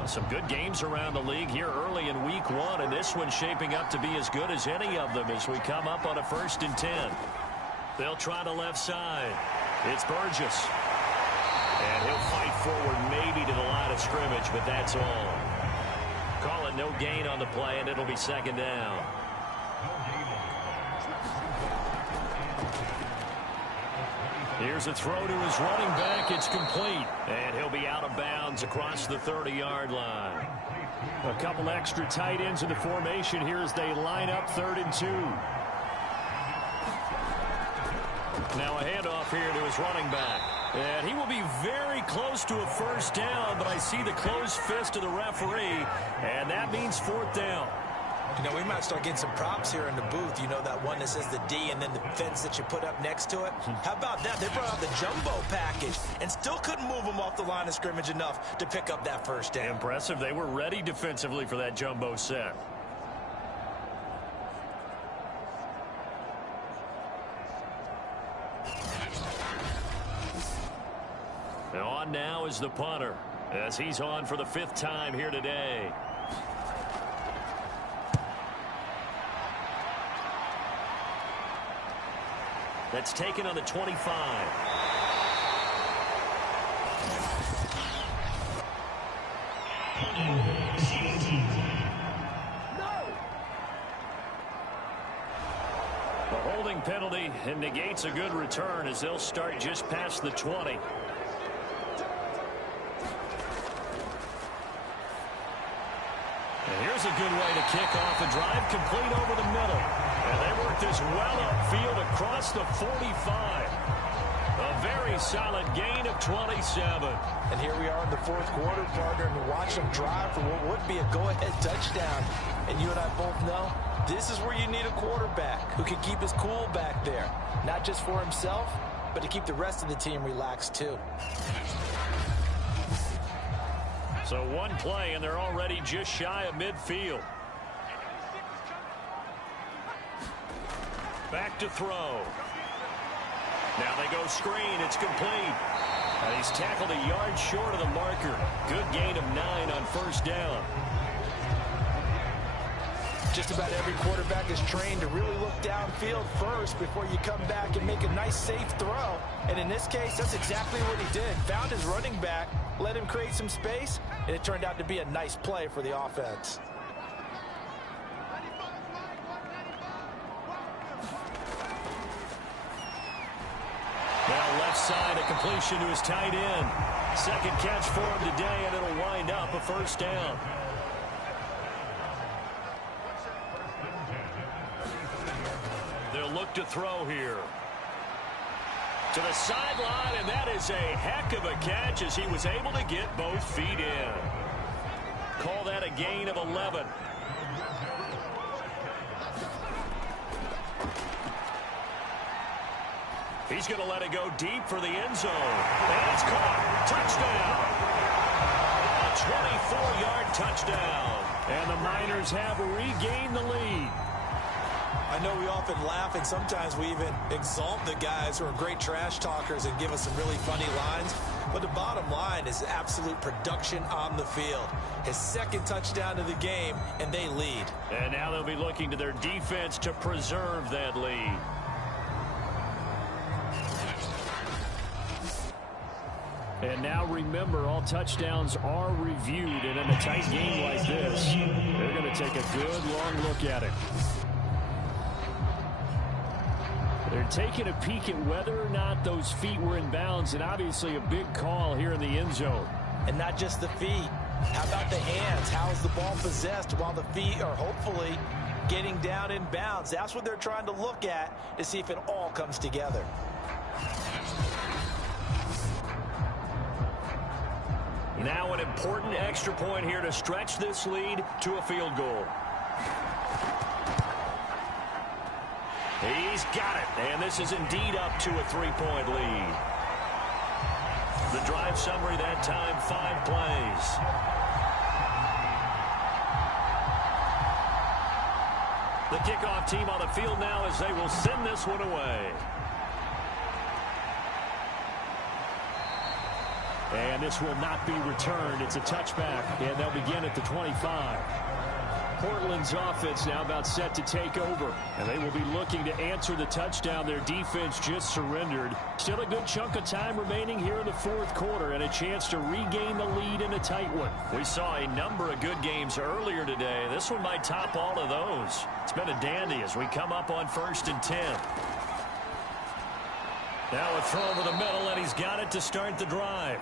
Some good games around the league here early in week 1, and this one's shaping up to be as good as any of them as we come up on a 1st and 10. They'll try the left side. It's Burgess. And he'll fight forward maybe to the line of scrimmage, but that's all. Call it no gain on the play, and it'll be 2nd down. Here's a throw to his running back. It's complete. And he'll be out of bounds across the 30-yard line. A couple extra tight ends in the formation here as they line up 3rd and 2. Now a handoff here to his running back. And he will be very close to a 1st down, but I see the closed fist of the referee, and that means 4th down. You know, we might start getting some props here in the booth. You know, that one that says the D and then the fence that you put up next to it? How about that? They brought out the jumbo package and still couldn't move them off the line of scrimmage enough to pick up that 1st down. Impressive. They were ready defensively for that jumbo set. And on now is the punter as he's on for the 5th time here today. That's taken on the 25. The holding penalty and negates a good return as they'll start just past the 20. And here's a good way to kick off the drive, complete over the middle. And they work this well upfield across the 45. A very solid gain of 27. And here we are in the 4th quarter, partner, and watch them drive for what would be a go-ahead touchdown. And you and I both know this is where you need a quarterback who can keep his cool back there. Not just for himself, but to keep the rest of the team relaxed too. So one play, and they're already just shy of midfield. Back to throw. Now they go screen. It's complete. And he's tackled a yard short of the marker. Good gain of 9 on 1st down. Just about every quarterback is trained to really look downfield first before you come back and make a nice, safe throw. And in this case, that's exactly what he did. Found his running back, let him create some space, and it turned out to be a nice play for the offense. Now left side, a completion to his tight end. 2nd catch for him today, and it'll wind up a 1st down. They'll look to throw here. To the sideline, and that is a heck of a catch as he was able to get both feet in. Call that a gain of 11. He's going to let it go deep for the end zone. And it's caught. Touchdown. A 24-yard touchdown. And the Miners have regained the lead. I know we often laugh, and sometimes we even exalt the guys who are great trash talkers and give us some really funny lines. But the bottom line is absolute production on the field. His 2nd touchdown of the game, and they lead. And now they'll be looking to their defense to preserve that lead. And now remember, all touchdowns are reviewed, and in a tight game like this, they're going to take a good long look at it. They're taking a peek at whether or not those feet were in bounds, and obviously a big call here in the end zone. And not just the feet. How about the hands? How is the ball possessed while the feet are hopefully getting down in bounds? That's what they're trying to look at to see if it all comes together. Now an important extra point here to stretch this lead to a field goal. He's got it, and this is indeed up to a 3-point lead. The drive summary that time, 5 plays. The kickoff team on the field now as they will send this one away. And this will not be returned. It's a touchback, and they'll begin at the 25. Portland's offense now about set to take over, and they will be looking to answer the touchdown their defense just surrendered. Still a good chunk of time remaining here in the fourth quarter and a chance to regain the lead in a tight one. We saw a number of good games earlier today. This one might top all of those. It's been a dandy as we come up on 1st and 10. Now a throw over the middle, and he's got it to start the drive.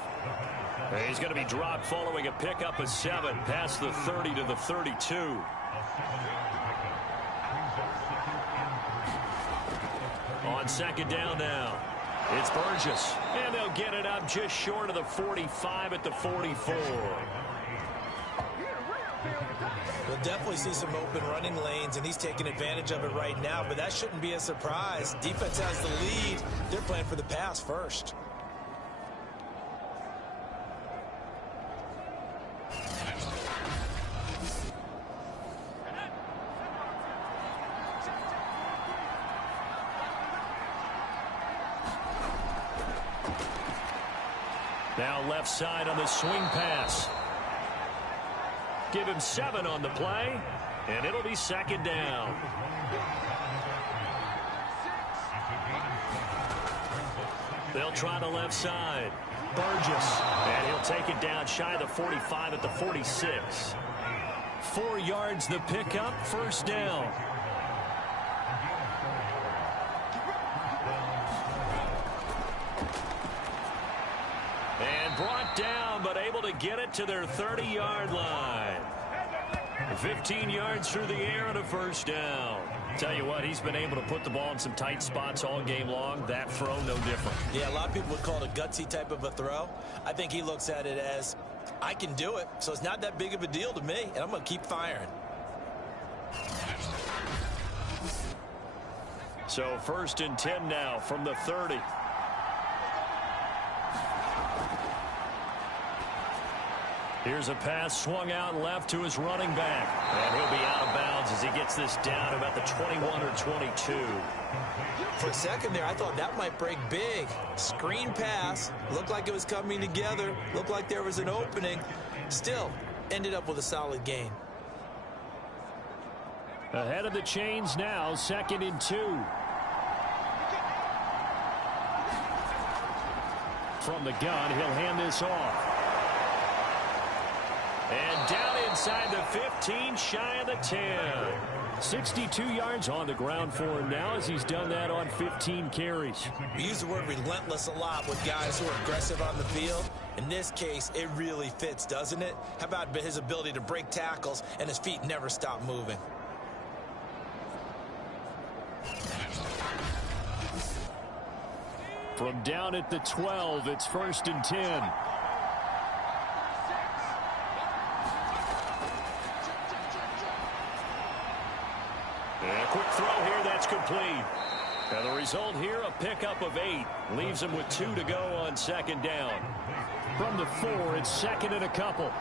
He's going to be dropped following a pickup of 7 past the 30 to the 32. On 2nd down now, it's Burgess, and they'll get it up just short of the 45 at the 44. We'll definitely see some open running lanes, and he's taking advantage of it right now, but that shouldn't be a surprise. Defense has the lead. They're playing for the pass first. Now left side on the swing pass. Give him 7 on the play, and it'll be 2nd down. They'll try the left side. Burgess, and he'll take it down shy of the 45 at the 46. 4 yards the pickup, 1st down. Brought down, but able to get it to their 30-yard line. 15 yards through the air and a 1st down. Tell you what, he's been able to put the ball in some tight spots all game long. That throw, no different. Yeah, a lot of people would call it a gutsy type of a throw. I think he looks at it as, I can do it, so it's not that big of a deal to me, and I'm going to keep firing. So 1st and 10 now from the 30. Here's a pass swung out left to his running back. And he'll be out of bounds as he gets this down about the 21 or 22. For a second there, I thought that might break big. Screen pass. Looked like it was coming together. Looked like there was an opening. Still, ended up with a solid gain. Ahead of the chains now, 2nd and 2. From the gun, he'll hand this off. And down inside the 15, shy of the 10. 62 yards on the ground for him now as he's done that on 15 carries. We use the word relentless a lot with guys who are aggressive on the field. In this case, it really fits, doesn't it? How about his ability to break tackles and his feet never stop moving? From down at the 12, it's 1st and 10. And a quick throw here, that's complete. And the result here, a pickup of 8. Leaves him with 2 to go on 2nd down. From the 4, it's 2nd and a couple.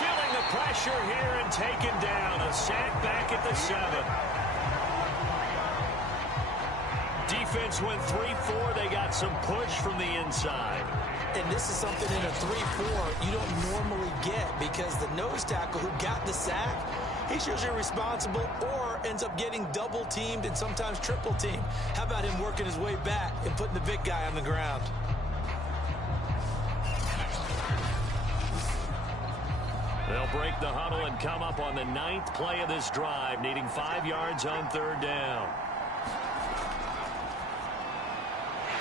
Feeling the pressure here and taken down. A sack back at the 7. Defense went 3-4. They got some push from the inside. And this is something in a 3-4 you don't normally get because the nose tackle who got the sack, he's usually responsible or ends up getting double teamed and sometimes triple teamed. How about him working his way back and putting the big guy on the ground? They'll break the huddle and come up on the 9th play of this drive, needing 5 yards on 3rd down.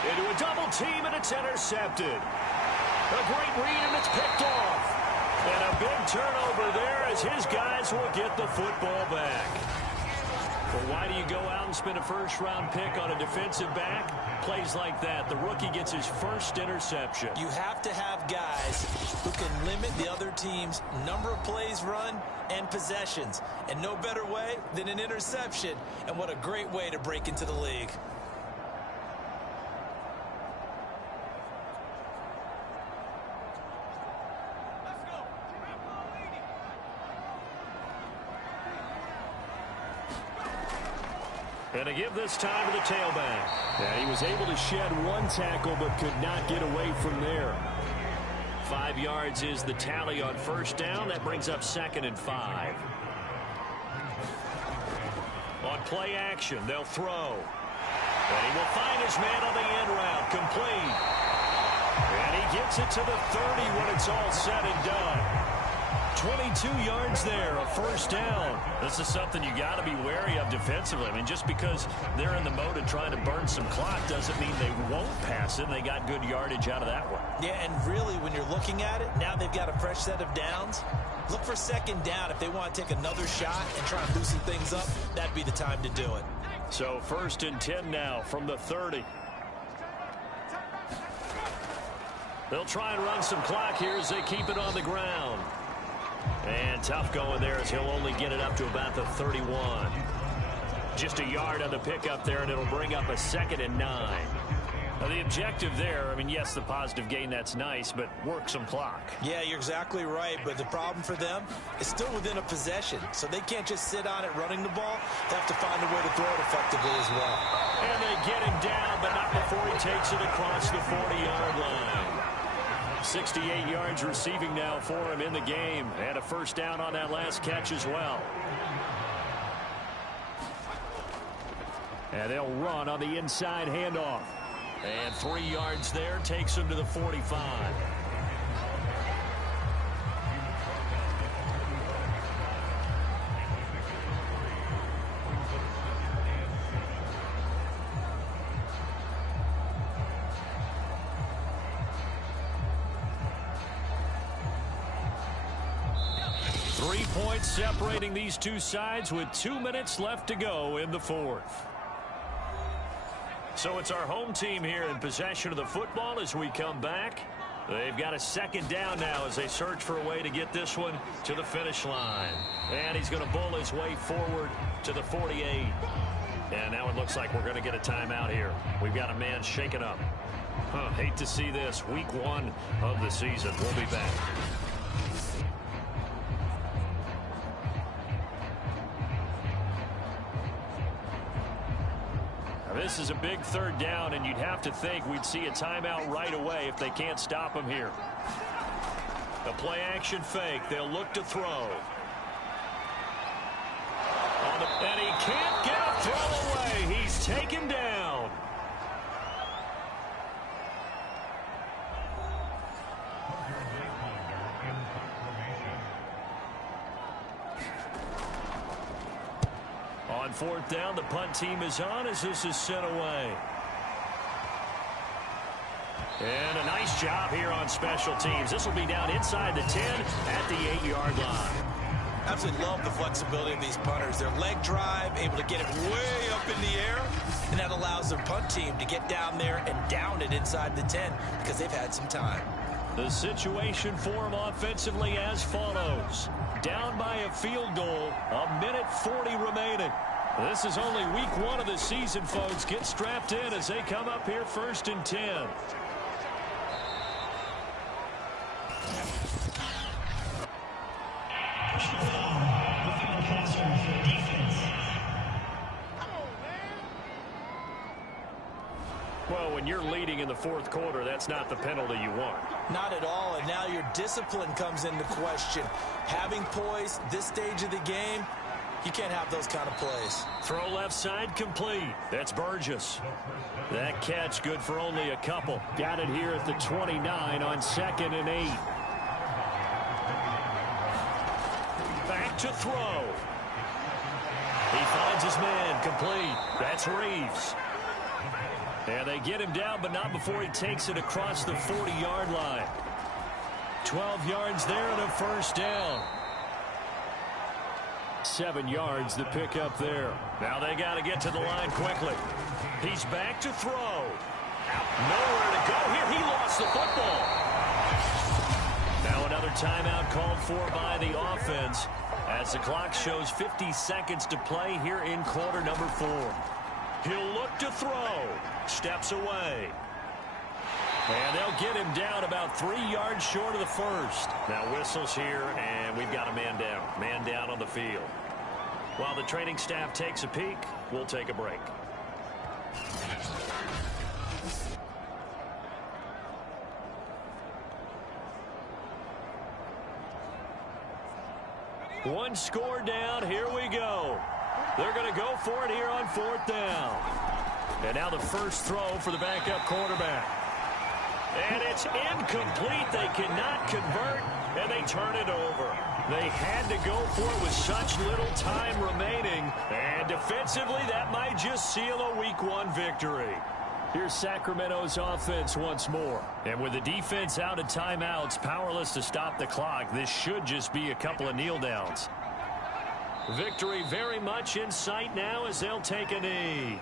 Into a double team, and it's intercepted. A great read, and it's picked off. And a big turnover there as his guys will get the football back. Well, why do you go out and spend a first-round pick on a defensive back? Plays like that. The rookie gets his first interception. You have to have guys who can limit the other team's number of plays run and possessions. And no better way than an interception. And what a great way to break into the league. And to give this time to the tailback. Yeah, he was able to shed one tackle but could not get away from there. 5 yards is the tally on first down. That brings up 2nd and 5. On play action, they'll throw. And he will find his man on the end route. Complete. And he gets it to the 30 when it's all said and done. 22 yards there, a first down. This is something you got to be wary of defensively. I mean, just because they're in the mode of trying to burn some clock doesn't mean they won't pass it. They got good yardage out of that one. Yeah, and really, when you're looking at it, now they've got a fresh set of downs. Look for 2nd down. If they want to take another shot and try and loosen things up, that'd be the time to do it. So 1st and 10 now from the 30. They'll try and run some clock here as they keep it on the ground. And tough going there as he'll only get it up to about the 31. Just a yard on the pickup there, and it'll bring up a 2nd and 9. Now, the objective there, I mean, yes, the positive gain, that's nice, but work some clock. Yeah, you're exactly right, but the problem for them is still within a possession, so they can't just sit on it running the ball. They have to find a way to throw it effectively as well. And they get him down, but not before he takes it across the 40-yard line. 68 yards receiving now for him in the game, and a first down on that last catch as well. And they'll run on the inside handoff. And 3 yards there takes him to the 45. 3 points separating these two sides with 2 minutes left to go in the 4th. So it's our home team here in possession of the football as we come back. They've got a 2nd down now as they search for a way to get this one to the finish line. And he's going to bull his way forward to the 48. And now it looks like we're going to get a timeout here. We've got a man shaken up. Hate to see this. Week 1 of the season. We'll be back. This is a big 3rd down, and you'd have to think we'd see a timeout right away if they can't stop him here. The play action fake. They'll look to throw. And he can't get a throw away. He's taken down. On 4th down, the punt team is on as this is sent away. And a nice job here on special teams. This will be down inside the 10 at the 8-yard line. Absolutely love the flexibility of these punters. Their leg drive, able to get it way up in the air, and that allows their punt team to get down there and down it inside the 10 because they've had some time. The situation for them offensively as follows. Down by a field goal, 1:40 remaining. This is only week 1 of the season, folks. Get strapped in as they come up here 1st and 10. Well, when you're leading in the 4th quarter, that's not the penalty you want. Not at all, and now your discipline comes into question. Having poise this stage of the game, you can't have those kind of plays. Throw left side complete. That's Burgess. That catch good for only a couple. Got it here at the 29 on 2nd and 8. Back to throw. He finds his man complete. That's Reeves. And they get him down, but not before he takes it across the 40-yard line. 12 yards there and a first down. 7 yards to pick up there. Now they got to get to the line quickly. He's back to throw. Nowhere to go here. He lost the football. Now another timeout called for by the offense as the clock shows 50 seconds to play here in quarter number 4. He'll look to throw. Steps away. And they'll get him down about 3 yards short of the first. Now whistles here, and we've got a man down. Man down on the field. While the training staff takes a peek, we'll take a break. One score down. Here we go. They're going to go for it here on 4th down. And now the first throw for the backup quarterback. And it's incomplete. They cannot convert, and they turn it over. They had to go for it with such little time remaining. And defensively, that might just seal a Week 1 victory. Here's Sacramento's offense once more. And with the defense out of timeouts, powerless to stop the clock, this should just be a couple of kneel downs. Victory very much in sight now as they'll take a knee.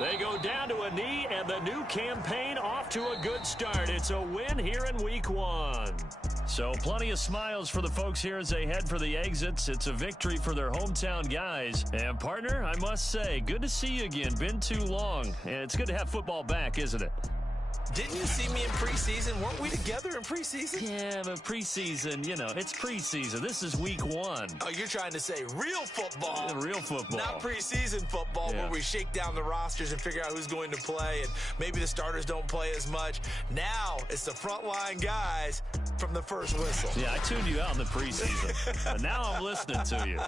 They go down to a knee, and the new campaign off to a good start. It's a win here in Week 1. So plenty of smiles for the folks here as they head for the exits. It's a victory for their hometown guys. And, partner, I must say, good to see you again. Been too long. And it's good to have football back, isn't it? Didn't you see me in preseason? Weren't we together in preseason? Yeah, but preseason, you know, it's preseason. This is Week 1. Oh, you're trying to say real football. Yeah, real football. Not preseason football where we shake down the rosters and figure out who's going to play, and maybe the starters don't play as much. Now it's the frontline guys from the first whistle. Yeah, I tuned you out in the preseason. And now I'm listening to you.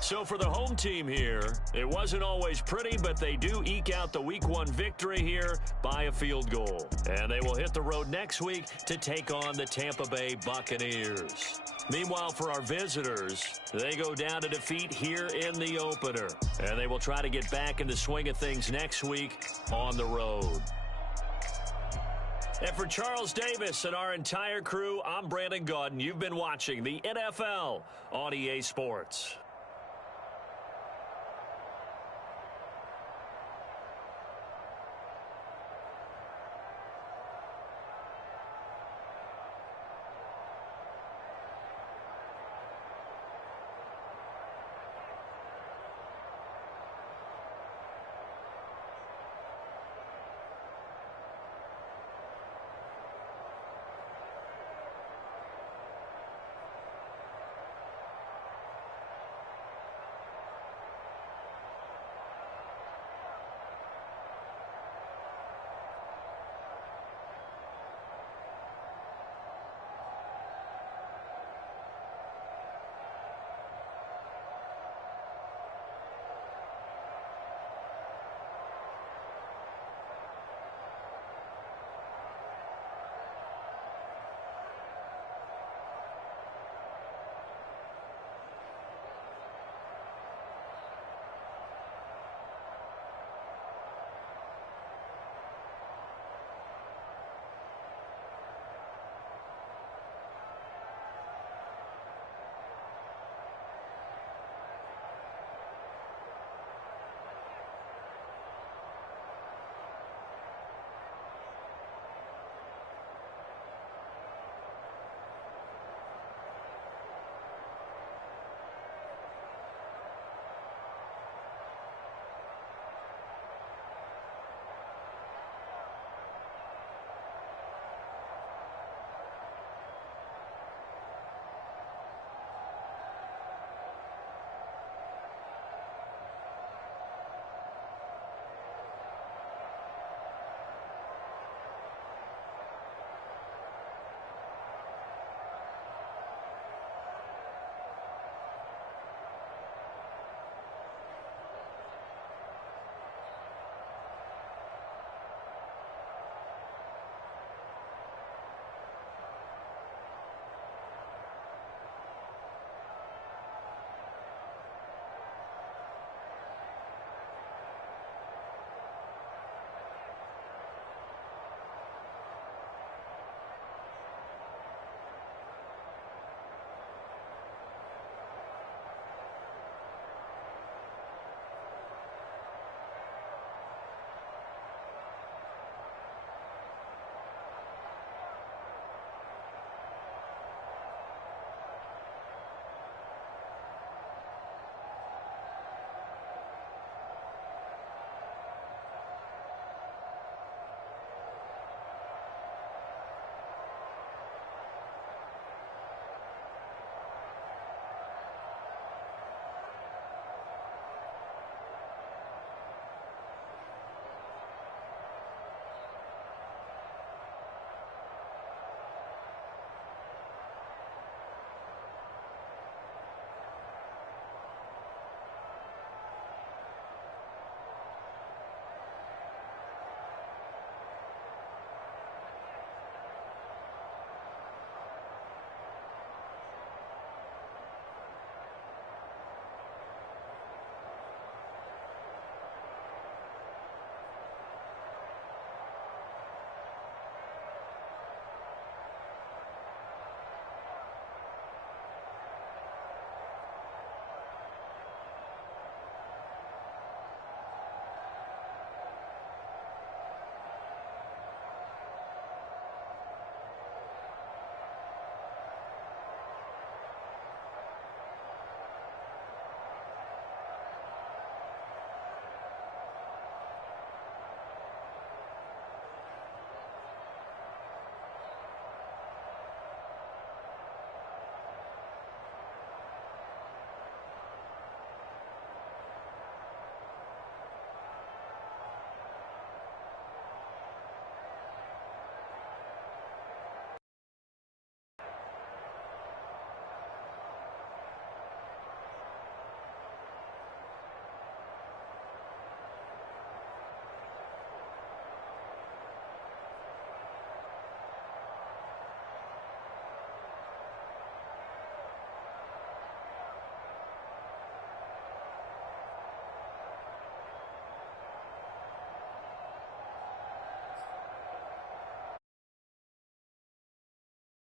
So for the home team here, it wasn't always pretty, but they do eke out the Week 1 victory here by a field goal. And they will hit the road next week to take on the Tampa Bay Buccaneers. Meanwhile, for our visitors, they go down to defeat here in the opener. And they will try to get back in the swing of things next week on the road. And for Charles Davis and our entire crew, I'm Brandon Gaudin. You've been watching the NFL on EA Sports.